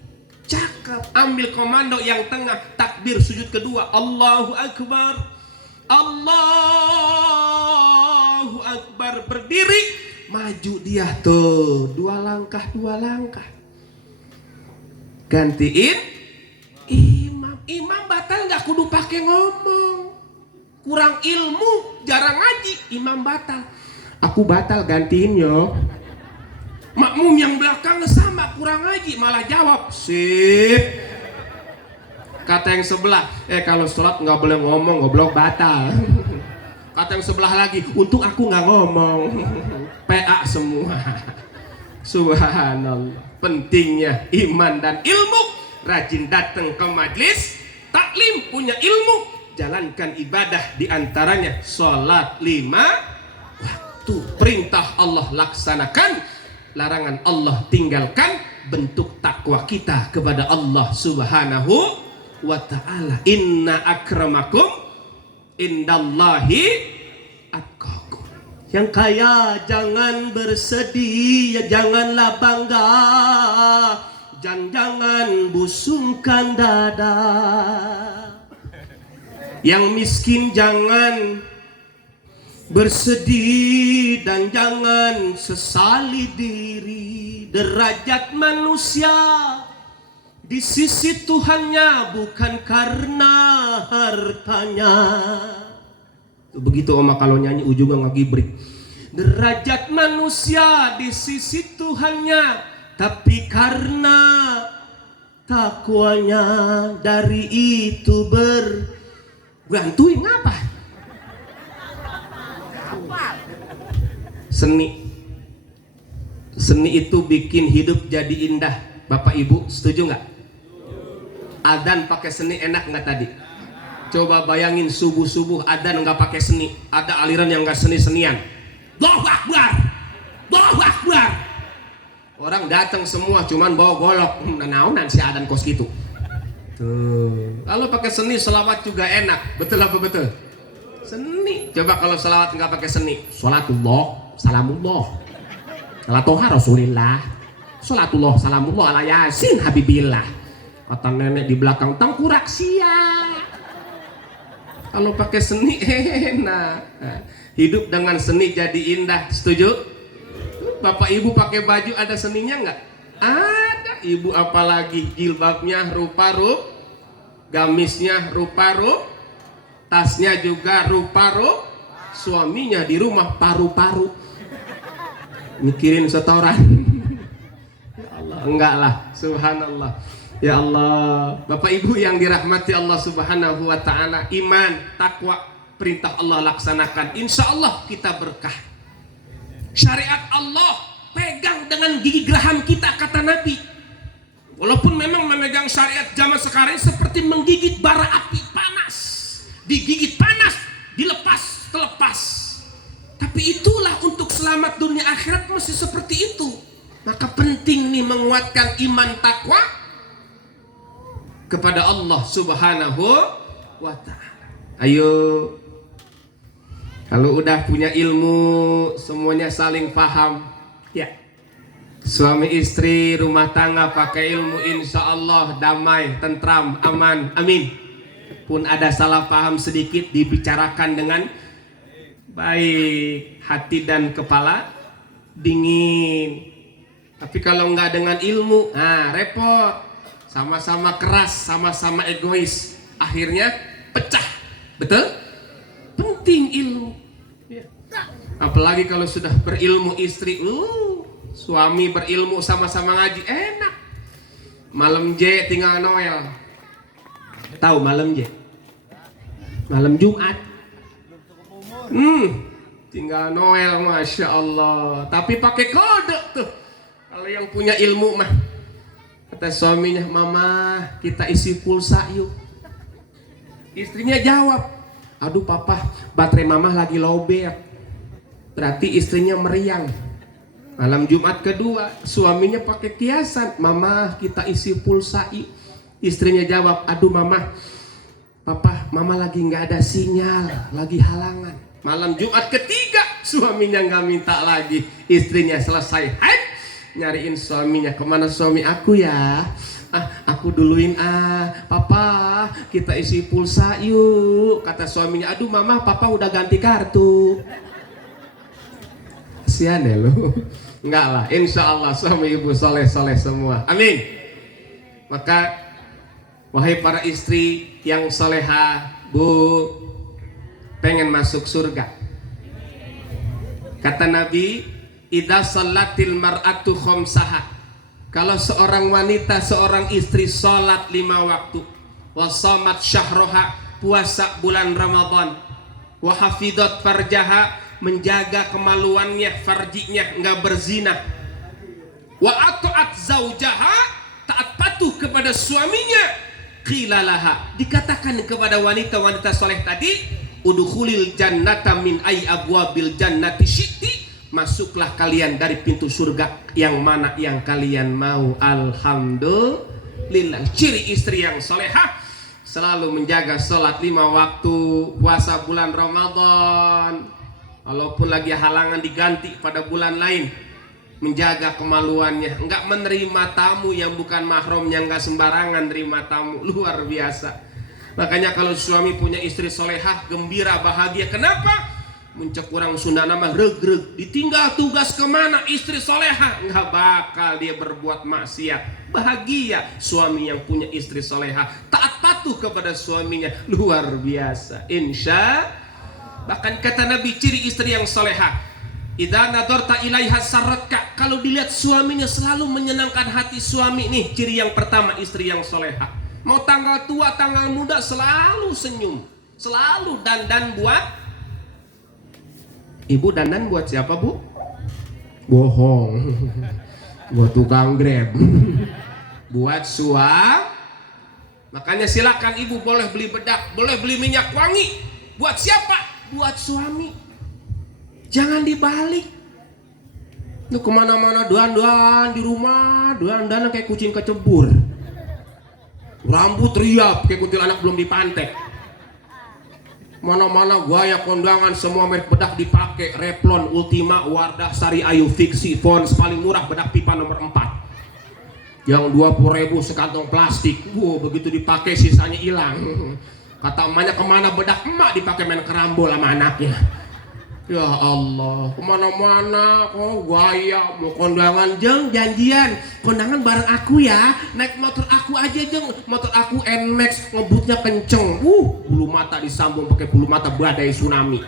Cakep. Ambil komando yang tengah, takbir sujud kedua, Allahu Akbar, Allahu Akbar, berdiri, maju dia tuh, 2 langkah gantiin imam batal nggak kudu pakai ngomong. Kurang ilmu, jarang ngaji, imam batal. Aku batal, gantiin yo. Makmum yang belakang sama, kurang ngaji, malah jawab, sip. Kata yang sebelah, kalau sholat nggak boleh ngomong, goblok, batal. Kata yang sebelah lagi, untung aku nggak ngomong. PA semua. Subhanallah. Pentingnya iman dan ilmu. Rajin datang ke majlis taklim, punya ilmu, jalankan ibadah, diantaranya sholat 5 waktu. Perintah Allah laksanakan, larangan Allah tinggalkan. Bentuk takwa kita kepada Allah Subhanahu wa ta'ala. Inna akramakum indallahi atqakum. Yang kaya jangan bersedih, ya janganlah bangga, jangan busungkan dada. Yang miskin jangan bersedih dan jangan sesali diri. Derajat manusia di sisi Tuhannya bukan karena hartanya. Begitu Oma kalau nyanyi ujungnya ngagibrik. Derajat manusia di sisi Tuhannya, tapi karena takwanya. Dari itu bergantung apa? Seni itu bikin hidup jadi indah. Bapak Ibu setuju nggak? Adzan pakai seni enak nggak tadi? Coba bayangin subuh adzan nggak pakai seni. Ada aliran yang nggak seni-senian. Allahu Akbar, Allahu Akbar. Orang datang semua cuman bawa golok. Naonan si adzan kos gitu. Tuh. Kalau pakai seni selawat juga enak. Betul apa betul? Seni. Coba kalau selawat nggak pakai seni. Salatullah, salamullah, salatoha Rasulillah, salatullah, salamullah ala Yasin Habibillah. Kata nenek di belakang, tengkurak sia. Kalau pakai seni enak. Hidup dengan seni jadi indah. Setuju? Bapak Ibu pakai baju ada seninya nggak? Ada. Ibu apalagi jilbabnya rupa-rup, gamisnya rupa-rup, tasnya juga rupa-rup, suaminya di rumah paru-paru, mikirin setoran. Ya Allah, enggak lah. Subhanallah. Ya Allah, Bapak Ibu yang dirahmati Allah Subhanahu wa ta'ala, iman, takwa, perintah Allah laksanakan, insya Allah kita berkah. Syariat Allah pegang dengan gigi geraham kita, kata Nabi. Walaupun memang memegang syariat zaman sekarang seperti menggigit bara api panas. Digigit panas, dilepas, terlepas. Tapi itulah untuk selamat dunia akhirat masih seperti itu. Maka penting nih menguatkan iman takwa kepada Allah Subhanahu wa ta'ala. Ayo, kalau udah punya ilmu, semuanya saling paham, ya. Suami istri, rumah tangga pakai ilmu, insya Allah damai, tentram, aman, amin. Pun ada salah paham sedikit, dibicarakan dengan baik, hati dan kepala dingin. Tapi kalau nggak dengan ilmu, repot. Sama-sama keras, sama-sama egois, akhirnya pecah. Betul? Penting ilmu. Apalagi kalau sudah berilmu istri, suami berilmu sama-sama ngaji, enak. Malam J tinggal Noel. Tahu malam J? Malam Jumat. Tinggal Noel, masya Allah. Tapi pakai kode tuh. Kalau yang punya ilmu mah, kata suaminya, mama kita isi pulsa yuk. Istrinya jawab, aduh papa, baterai mama lagi lowbat. Berarti istrinya meriang. Malam Jumat kedua, suaminya pakai kiasan, mama kita isi pulsa yuk. Istrinya jawab, aduh mama, papa, mama lagi nggak ada sinyal, lagi halangan. Malam Jumat ketiga, suaminya nggak minta lagi. Istrinya selesai haid, nyariin suaminya, kemana suami aku ya? Aku duluin papa kita isi pulsa yuk. Kata suaminya, aduh mama, papa udah ganti kartu. Kasihan ya lu. Enggak lah, insya Allah suami ibu soleh-soleh semua, amin. Maka wahai para istri yang soleha, bu, pengen masuk surga. Kata Nabi, idza shallatil mar'atu khamsaha. Kalau seorang wanita, seorang istri salat 5 waktu, wa shamat syahroha, puasa bulan Ramadan, wa hafidhat farjaha, menjaga kemaluannya, farjinya, enggak berzina, wa ata'at zaujaha, taat patuh kepada suaminya, qila laha, dikatakan kepada wanita-wanita soleh tadi, udkhulil jannata min ay abwabil jannati syi'ti, masuklah kalian dari pintu surga yang mana yang kalian mau. Alhamdulillah. Ciri istri yang solehah, selalu menjaga sholat 5 waktu, puasa bulan Ramadan, walaupun lagi halangan diganti pada bulan lain, menjaga kemaluannya, enggak menerima tamu yang bukan mahramnya, enggak sembarangan terima tamu, luar biasa. Makanya kalau suami punya istri solehah, gembira, bahagia. Kenapa? Muncak kurang Sunda nama regreg, ditinggal tugas kemana istri soleha, nggak bakal dia berbuat maksiat. Bahagia suami yang punya istri soleha, taat patuh kepada suaminya, luar biasa. Insya. Bahkan kata Nabi, ciri istri yang soleha, idza nadarta ilaiha sarratka, kalau dilihat suaminya selalu menyenangkan hati suami. Nih ciri yang pertama istri yang soleha. Mau tanggal tua tanggal muda selalu senyum, selalu dandan buat. Ibu dandan buat siapa bu? Bohong. Buat tukang Grab. Buat suami. Makanya silakan ibu boleh beli bedak, boleh beli minyak wangi. Buat siapa? Buat suami. Jangan dibalik. Lu kemana-mana dandan di rumah, dandan kayak kucing kecebur. Rambut riap kayak kuntilanak belum dipantek. Mana-mana gaya kondangan, semua merek bedak dipakai, Revlon, Ultima, Wardah, Sari Ayu, Fiksi, Fons, paling murah bedak pipa nomor 4 yang 20.000 sekantong plastik. Begitu dipakai sisanya hilang. Kata emaknya, kemana bedak emak dipakai main kerambol sama anaknya. Ya Allah, kemana-mana kok gaya mau kondangan, jeng janjian kondangan bareng aku ya, naik motor aku aja jeng, motor aku NMAX, ngebutnya kenceng, bulu mata disambung pakai bulu mata badai tsunami,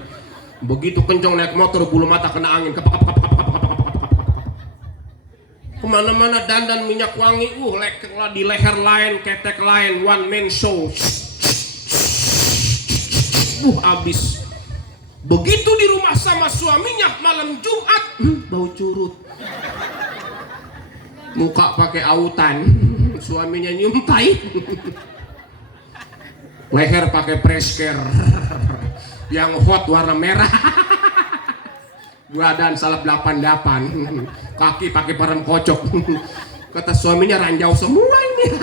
begitu kenceng naik motor bulu mata kena angin, kemana-mana dandan minyak wangi, di leher lain, ketek lain, one man show, abis. Begitu di rumah sama suaminya malam Jumat, bau curut, muka pakai autan, suaminya nyuntai. Leher pakai presker yang hot warna merah. Badan salap 88, kaki pakai parem kocok. Kata suaminya ranjau semua ini.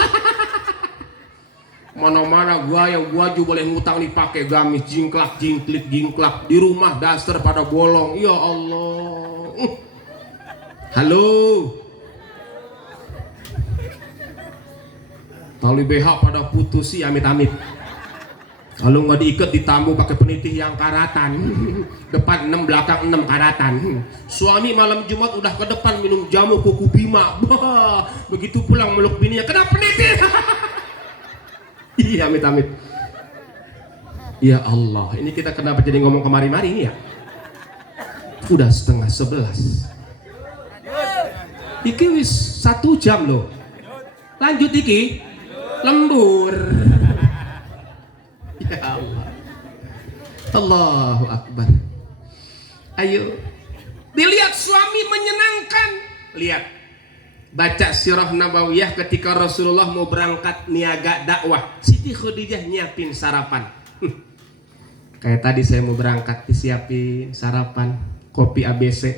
Mana-mana gua juga boleh ngutang dipakai gamis jingklak jingklik jingklak, di rumah daster pada bolong. Ya Allah. Halo. Tali BH pada putus sih amit-amit. Kalau nggak diikat ditambu pakai penitih yang karatan. Depan 6 belakang 6 karatan. Suami malam Jumat udah ke depan minum jamu kuku bima. Bah, begitu pulang meluk bininya kena penitih. Iya amit-amit. Ya Allah, ini kita kenapa jadi ngomong kemari-mari ini ya? Udah 10:30. Iki wis 1 jam loh. Lanjut iki. Lembur. Ya Allah. Allahu Akbar. Ayo. Dilihat suami menyenangkan. Lihat. Baca sirah nabawiyah ketika Rasulullah mau berangkat niaga dakwah. Siti Khadijah nyiapin sarapan. Kayak tadi saya mau berangkat disiapin sarapan, kopi ABC.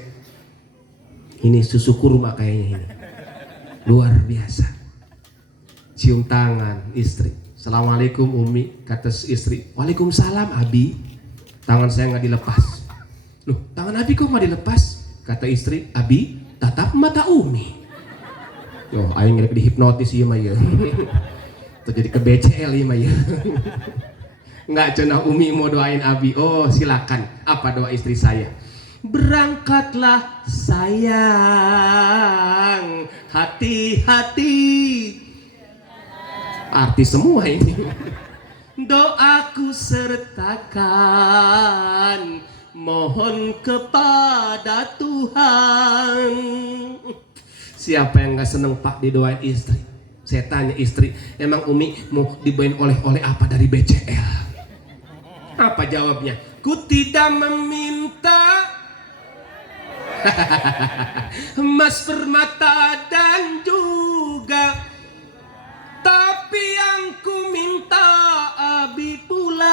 Ini susu kurma kayaknya ini. Luar biasa. Cium tangan istri. Assalamualaikum Umi, kata istri. Waalaikumsalam Abi. Tangan saya nggak dilepas. Loh, tangan Abi kok nggak dilepas? Kata istri, Abi tatap mata Umi. Yo, aing ngerek dihipnotis ieu mah ya. Terjadi ke BCL ieu mah ya. Enggak cenah Umi mau doain Abi. Oh, silakan. Apa doa istri saya? Berangkatlah sayang, hati-hati. Artis semua ini. Doaku sertakan, mohon kepada Tuhan. Siapa yang gak seneng Pak didoain istri? Saya tanya istri, emang Umi mau dibawain oleh-oleh apa dari BCL? Apa jawabnya? Ku tidak meminta emas permata dan juga, tapi yang ku minta Abi pulang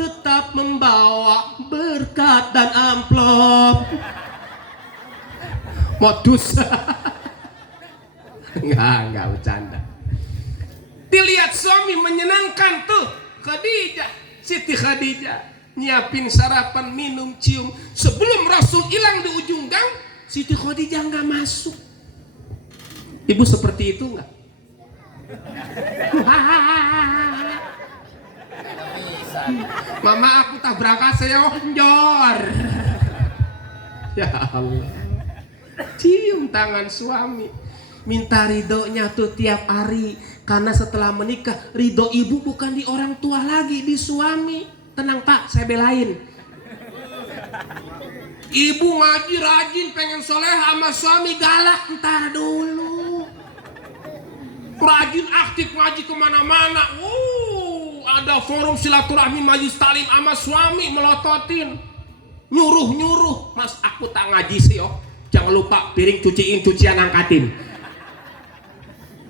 tetap membawa berkat dan amplop. Modus. Enggak bercanda. Dilihat suami menyenangkan tuh, Khadijah, Siti Khadijah nyiapin sarapan, minum, cium. Sebelum Rasul hilang di ujung gang, Siti Khadijah nggak masuk. Ibu seperti itu nggak? Mama aku tak berangkat saya onjor. Ya Allah. Cium tangan suami, minta ridhonya tuh tiap hari. Karena setelah menikah, ridho ibu bukan di orang tua lagi, di suami. Tenang Pak, saya belain. Ibu ngaji rajin, pengen soleh sama suami galak, ntar dulu. Rajin aktif ngaji kemana-mana. Ada forum silaturahmi majlis taklim sama suami melototin. Nyuruh, Mas aku tak ngaji sih oh. Jangan lupa piring cuciin, cucian angkatin.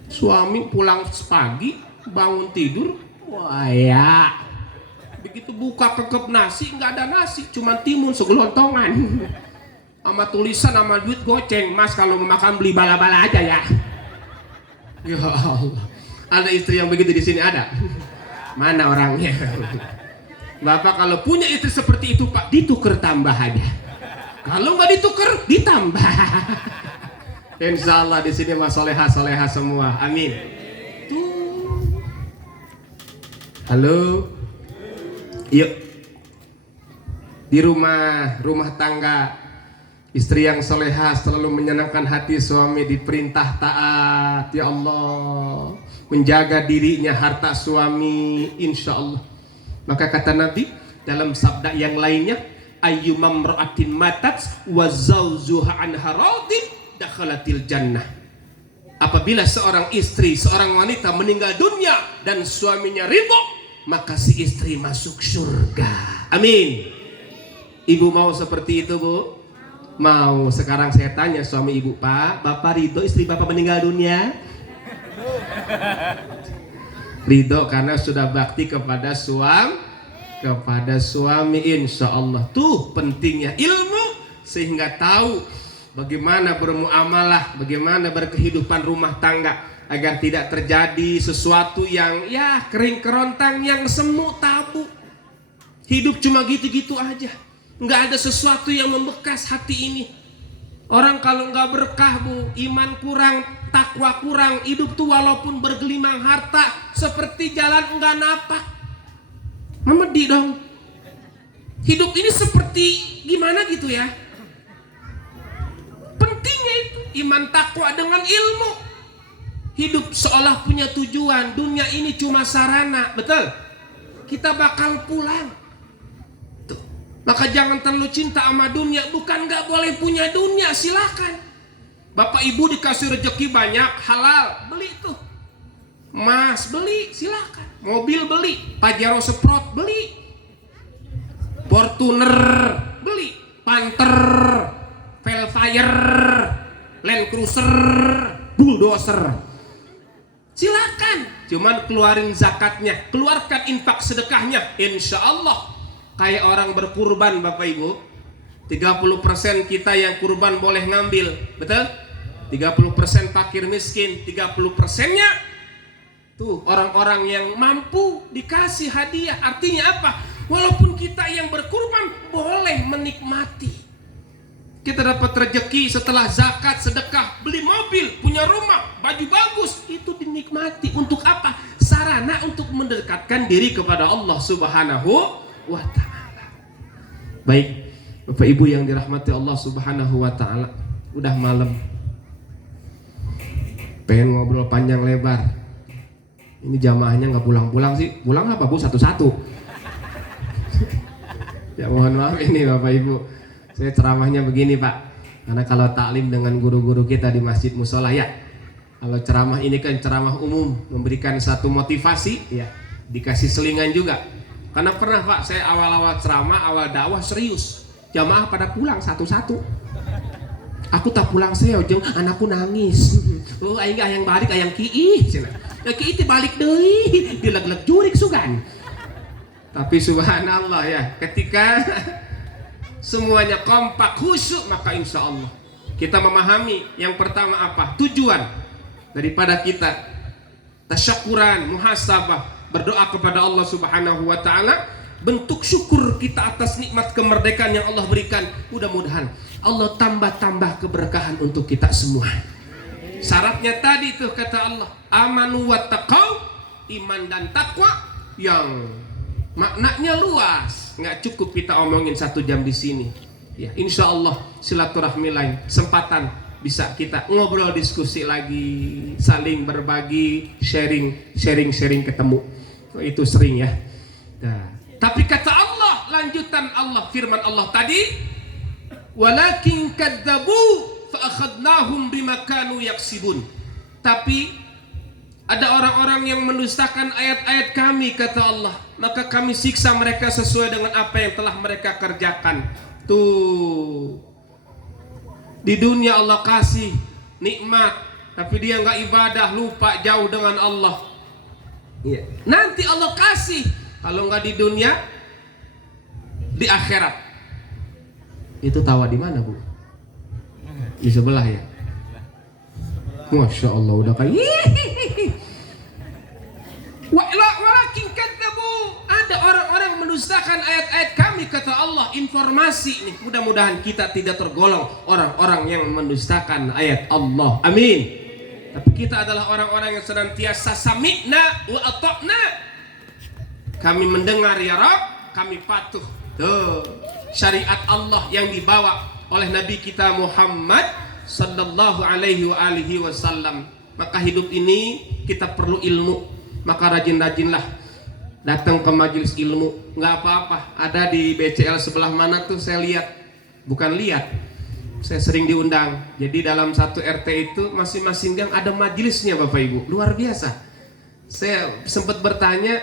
Suami pulang pagi, bangun tidur, wah ya. Begitu buka kekep nasi, nggak ada nasi, cuma timun segelontongan. Sama tulisan sama duit goceng, Mas kalau mau makan beli bala-bala aja ya. Ya Allah. Ada istri yang begitu di sini ada? Mana orangnya? Bapak kalau punya istri seperti itu Pak, ditukar tambah aja. Kalau nggak ditukar, ditambah. Insya Allah di sini mas soleha semua. Amin. Tuh. Halo. Yuk. Di rumah tangga, istri yang soleha selalu menyenangkan hati suami, diperintah taat. Ya Allah, menjaga dirinya, harta suami. Insya Allah. Maka kata Nabi dalam sabda yang lainnya, ayyumam ra'atin matat wa zawzuha anha radin dakhalatil jannah. Apabila seorang istri, seorang wanita meninggal dunia dan suaminya ridho, maka si istri masuk surga. Amin. Ibu mau seperti itu Bu? Mau sekarang saya tanya suami ibu, Pak, Bapak ridho istri Bapak meninggal dunia? Ridho karena sudah bakti kepada suami, insya Allah. Tuh pentingnya ilmu, sehingga tahu bagaimana bermuamalah, bagaimana berkehidupan rumah tangga, agar tidak terjadi sesuatu yang ya kering kerontang, yang semu tabu. Hidup cuma gitu-gitu aja, nggak ada sesuatu yang membekas hati ini. Orang kalau nggak berkah bu, iman kurang, takwa kurang, hidup tuh walaupun bergelimang harta seperti jalan nggak napak. Memedi dong. Hidup ini seperti gimana gitu ya. Pentingnya itu iman, takwa dengan ilmu. Hidup seolah punya tujuan. Dunia ini cuma sarana, betul? Kita bakal pulang. Tuh. Maka jangan terlalu cinta sama dunia. Bukan nggak boleh punya dunia, silakan. Bapak ibu dikasih rezeki banyak, halal, beli tuh. Emas beli, silakan. Mobil beli, Pajero Sprott beli, Fortuner beli, Panther, Velfire, Land Cruiser, Bulldozer. Silakan, cuman keluarin zakatnya, keluarkan infak sedekahnya, insya Allah kayak orang berkurban Bapak Ibu. 30% kita yang kurban boleh ngambil, betul? 30% fakir miskin, 30%-nya tuh orang-orang yang mampu dikasih hadiah. Artinya apa? Walaupun kita yang berkurban boleh menikmati. Kita dapat rezeki setelah zakat, sedekah, beli mobil, punya rumah, baju bagus, itu dinikmati. Untuk apa? Sarana untuk mendekatkan diri kepada Allah Subhanahu wa ta'ala. Baik, Bapak Ibu yang dirahmati Allah Subhanahu wa ta'ala, udah malam, pengen ngobrol panjang lebar. Ini jamaahnya nggak pulang-pulang sih. Pulang apa bu? Satu-satu. Ya mohon maaf ini Bapak Ibu, saya ceramahnya begini Pak. Karena kalau taklim dengan guru-guru kita di masjid musola ya, kalau ceramah ini kan ceramah umum, memberikan satu motivasi ya, dikasih selingan juga. Karena pernah Pak, saya awal-awal ceramah, awal dakwah serius, jamaah pada pulang satu-satu. Aku tak pulang saya, jeng anakku nangis. Oh, aing yang balik ayang kiih, cina. Ya kiih teh balik deui, dileg-leg jurik sugan. Tapi subhanallah ya, ketika semuanya kompak khusyuk, maka insya Allah kita memahami yang pertama apa? Tujuan daripada kita tasyakuran, muhasabah, berdoa kepada Allah Subhanahu wa ta'ala, bentuk syukur kita atas nikmat kemerdekaan yang Allah berikan. Mudah-mudahan Allah tambah-tambah keberkahan untuk kita semua. Syaratnya tadi tuh kata Allah, amanu wattaqau, iman dan takwa yang maknanya luas. Nggak cukup kita omongin 1 jam di sini. Ya, insya Allah silaturahmi lain, kesempatan bisa kita ngobrol, diskusi lagi, saling berbagi, sharing ketemu. Itu sering ya. Nah, tapi kata Allah, lanjutan Allah, firman Allah tadi, walakin kadzabu fa akhadnahum bima kanu yaksibun. Tapi ada orang-orang yang mendustakan ayat-ayat kami, kata Allah, maka kami siksa mereka sesuai dengan apa yang telah mereka kerjakan. Tuh, di dunia Allah kasih nikmat, tapi dia nggak ibadah, lupa, jauh dengan Allah. Ya. Nanti Allah kasih, kalau nggak di dunia, di akhirat. Itu tawa di mana bu? Di sebelah ya. Masya Allah, udah kayak walakin kadzabu, ada orang-orang mendustakan ayat-ayat kami, kata Allah. Informasi nih, mudah-mudahan kita tidak tergolong orang-orang yang mendustakan ayat Allah, amin. Tapi kita adalah orang-orang yang senantiasa sami'na wa ata'na, kami mendengar ya Rabb, kami patuh. Tuh, syariat Allah yang dibawa oleh Nabi kita Muhammad sallallahu alaihi wasallam. Maka hidup ini kita perlu ilmu, maka rajin-rajinlah datang ke majelis ilmu. Nggak apa-apa, ada di BCL sebelah mana tuh saya lihat, bukan lihat, saya sering diundang. Jadi dalam satu RT itu masing-masing gang ada majelisnya Bapak Ibu, luar biasa. Saya sempat bertanya,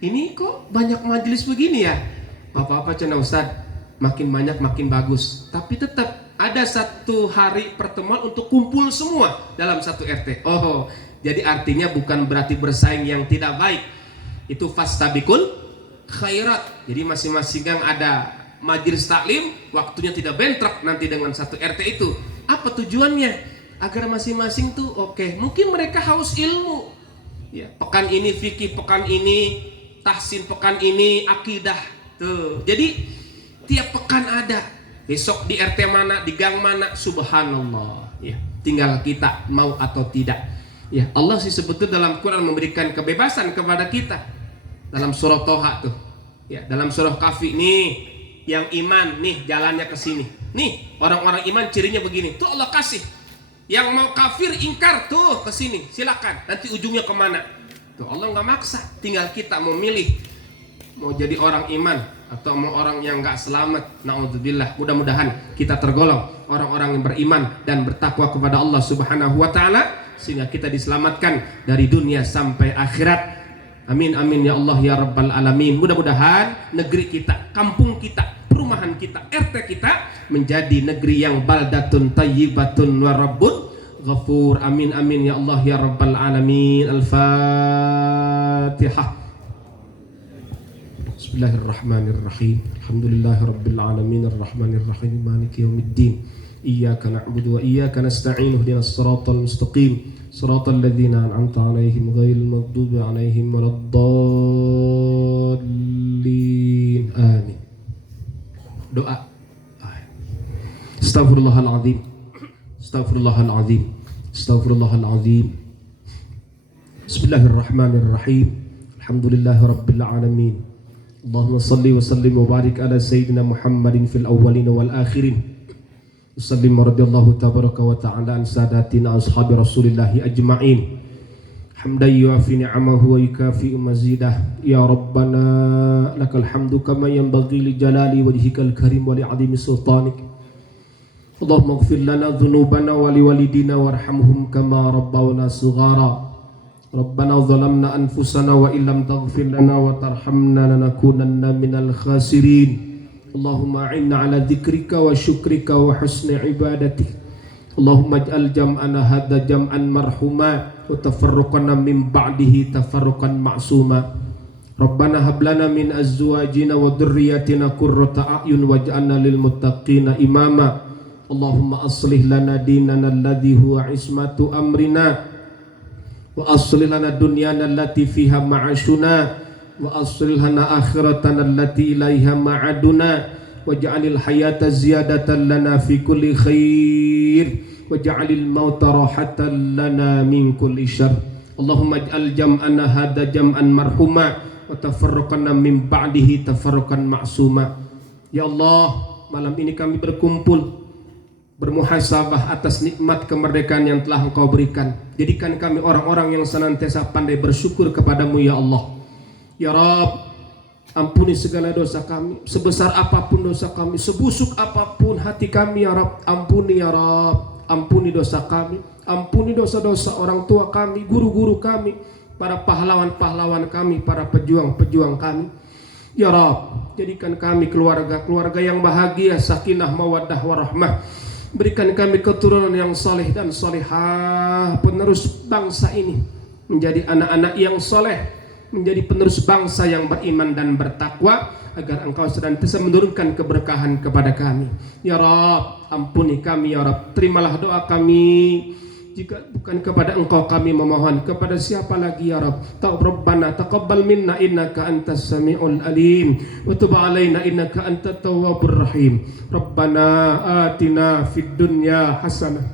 ini kok banyak majelis begini ya? Apa-apa cina Ustadz, makin banyak makin bagus. Tapi tetap ada satu hari pertemuan untuk kumpul semua dalam satu RT. Oh, jadi artinya bukan berarti bersaing yang tidak baik. Itu fastabikul khairat. Jadi masing-masing yang ada majelis taklim, waktunya tidak bentrok nanti dengan satu RT itu. Apa tujuannya? Agar masing-masing tuh oke. Mungkin mereka haus ilmu. Ya, pekan ini fikih, pekan ini tahsin, pekan ini akidah. Tuh. Jadi tiap pekan ada. Besok di RT mana, di gang mana, subhanallah. Ya, tinggal kita mau atau tidak. Ya, Allah sih sebetulnya dalam Quran memberikan kebebasan kepada kita. Dalam surah Toha tuh. Ya, dalam surah Kahfi nih, yang iman nih jalannya ke sini. Nih, orang-orang iman cirinya begini. Tuh Allah kasih. Yang mau kafir ingkar tuh ke sini. Silakan. Nanti ujungnya kemana? Tuh Allah nggak maksa. Tinggal kita mau milih. Mau jadi orang iman atau mau orang yang nggak selamat. Na'udzubillah. Mudah-mudahan kita tergolong orang-orang yang beriman dan bertakwa kepada Allah Subhanahu wa taala sehingga kita diselamatkan dari dunia sampai akhirat. Amin amin ya Allah ya rabbal alamin. Mudah-mudahan negeri kita, kampung kita, perumahan kita, RT kita menjadi negeri yang baldatun tayyibatun wa rabbun ghafur. Amin amin ya Allah ya rabbal alamin. Al-Fatihah. Bismillahirrahmanirrahim. Alhamdulillahirabbil alamin arrahmanir rahim maliki yaumiddin. Iyyaka na'budu wa iyyaka nasta'in ihdinas siratal mustaqim siratal ladzina an'amta 'alaihim ghairil maghdubi 'alaihim waladdallin. Amin. Doa. Astaghfirullahaladzim. Astaghfirullahaladzim. Astaghfirullahaladzim. Bismillahirrahmanirrahim. Alhamdulillahirabbil alamin. Allahumma salli wa sallim wa barik ala sayyidina Muhammadin fil awwalin wal akhirin. Sallim radhiyallahu tabaraka wa ta'ala an sadatina ashabi Rasulillahi ajma'in. Hamdan yuafi ni'amahu wa yukafi mazidah. Ya Rabbana lakal hamdu kama yanbaghi li jalali wajhikal karim wa li 'azimi sultanik. Allahumma ighfir lana dhunubana wa li walidina warhamhum kama rabbawna shighara. Rabbana zalamna anfusana wa illam taghfir lana wa tarhamna lanakunanna minal khasirin. Allahumma a'inna ala dzikrika wa syukrika wa husni ibadatik. Allahumma ij'al jam'ana hadza jam'an marhuma wa tafarruqana min ba'dihi tafarruqan ma'suma. Rabbana hab lana min azwajina wa dhurriyyatina qurrata a'yun waj'alna lil muttaqina imama. Allahumma aslih lana dinana alladhi huwa ismatu amrina wa aslih lana dunyana allati fiha ma'ashuna wa aslih lana akhiratana allati ilaiha ma'aduna waj'alil hayata ziyadatan lana fi kulli khair waj'alil mauta rahatan lana min kulli syarr. Allahumma ij'al jam'ana hadza jam'an marhuma wa tafarraqana min ba'dihi tafarruqan ma'suma. Ya Allah, malam ini kami berkumpul bermuhasabah atas nikmat kemerdekaan yang telah Engkau berikan. Jadikan kami orang-orang yang senantiasa pandai bersyukur kepadamu ya Allah. Ya Rabb, ampuni segala dosa kami, sebesar apapun dosa kami, sebusuk apapun hati kami ya Rabb. Ampuni ya Rabb, ampuni dosa kami, ampuni dosa-dosa orang tua kami, guru-guru kami, para pahlawan-pahlawan kami, para pejuang-pejuang kami. Ya Rabb, jadikan kami keluarga-keluarga yang bahagia, sakinah, mawaddah, warahmah. Berikan kami keturunan yang saleh dan salihah, penerus bangsa ini menjadi anak-anak yang saleh, menjadi penerus bangsa yang beriman dan bertakwa, agar Engkau senantiasa menurunkan keberkahan kepada kami. Ya Rabb, ampuni kami ya Rabb, terimalah doa kami. Jika bukan kepada Engkau kami memohon, kepada siapa lagi ya Rabb? Rabbana taqabbal minna innaka antas samiul alim wa tub alaina innaka antat tawwabur rahim. Rabbana atina fid dunya hasanah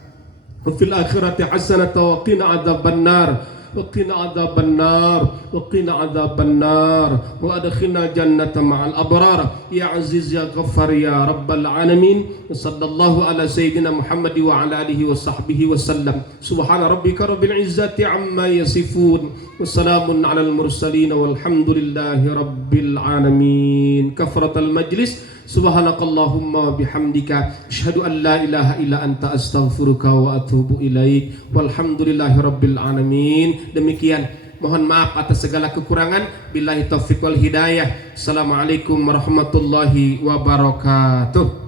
wa fil akhirati hasanah wa qina adzabannar. وقنا عذاب النار وقنا عذاب النار وادخلنا الجنة مع الأبرار يا عزيز يا غفار يا رب العالمين وصلى الله على سيدنا محمد وعلى آله وصحبه وسلم سبحان ربك رب العزة عما يصفون وسلام على المرسلين والحمد لله رب العالمين. كفرة المجلس Subhanakallahumma bihamdika asyhadu an la ilaha illa anta astaghfiruka wa atubu ilaik walhamdulillahirabbil alamin. Demikian, mohon maaf atas segala kekurangan. Billahi taufiq wal hidayah. Assalamualaikum warahmatullahi wabarakatuh.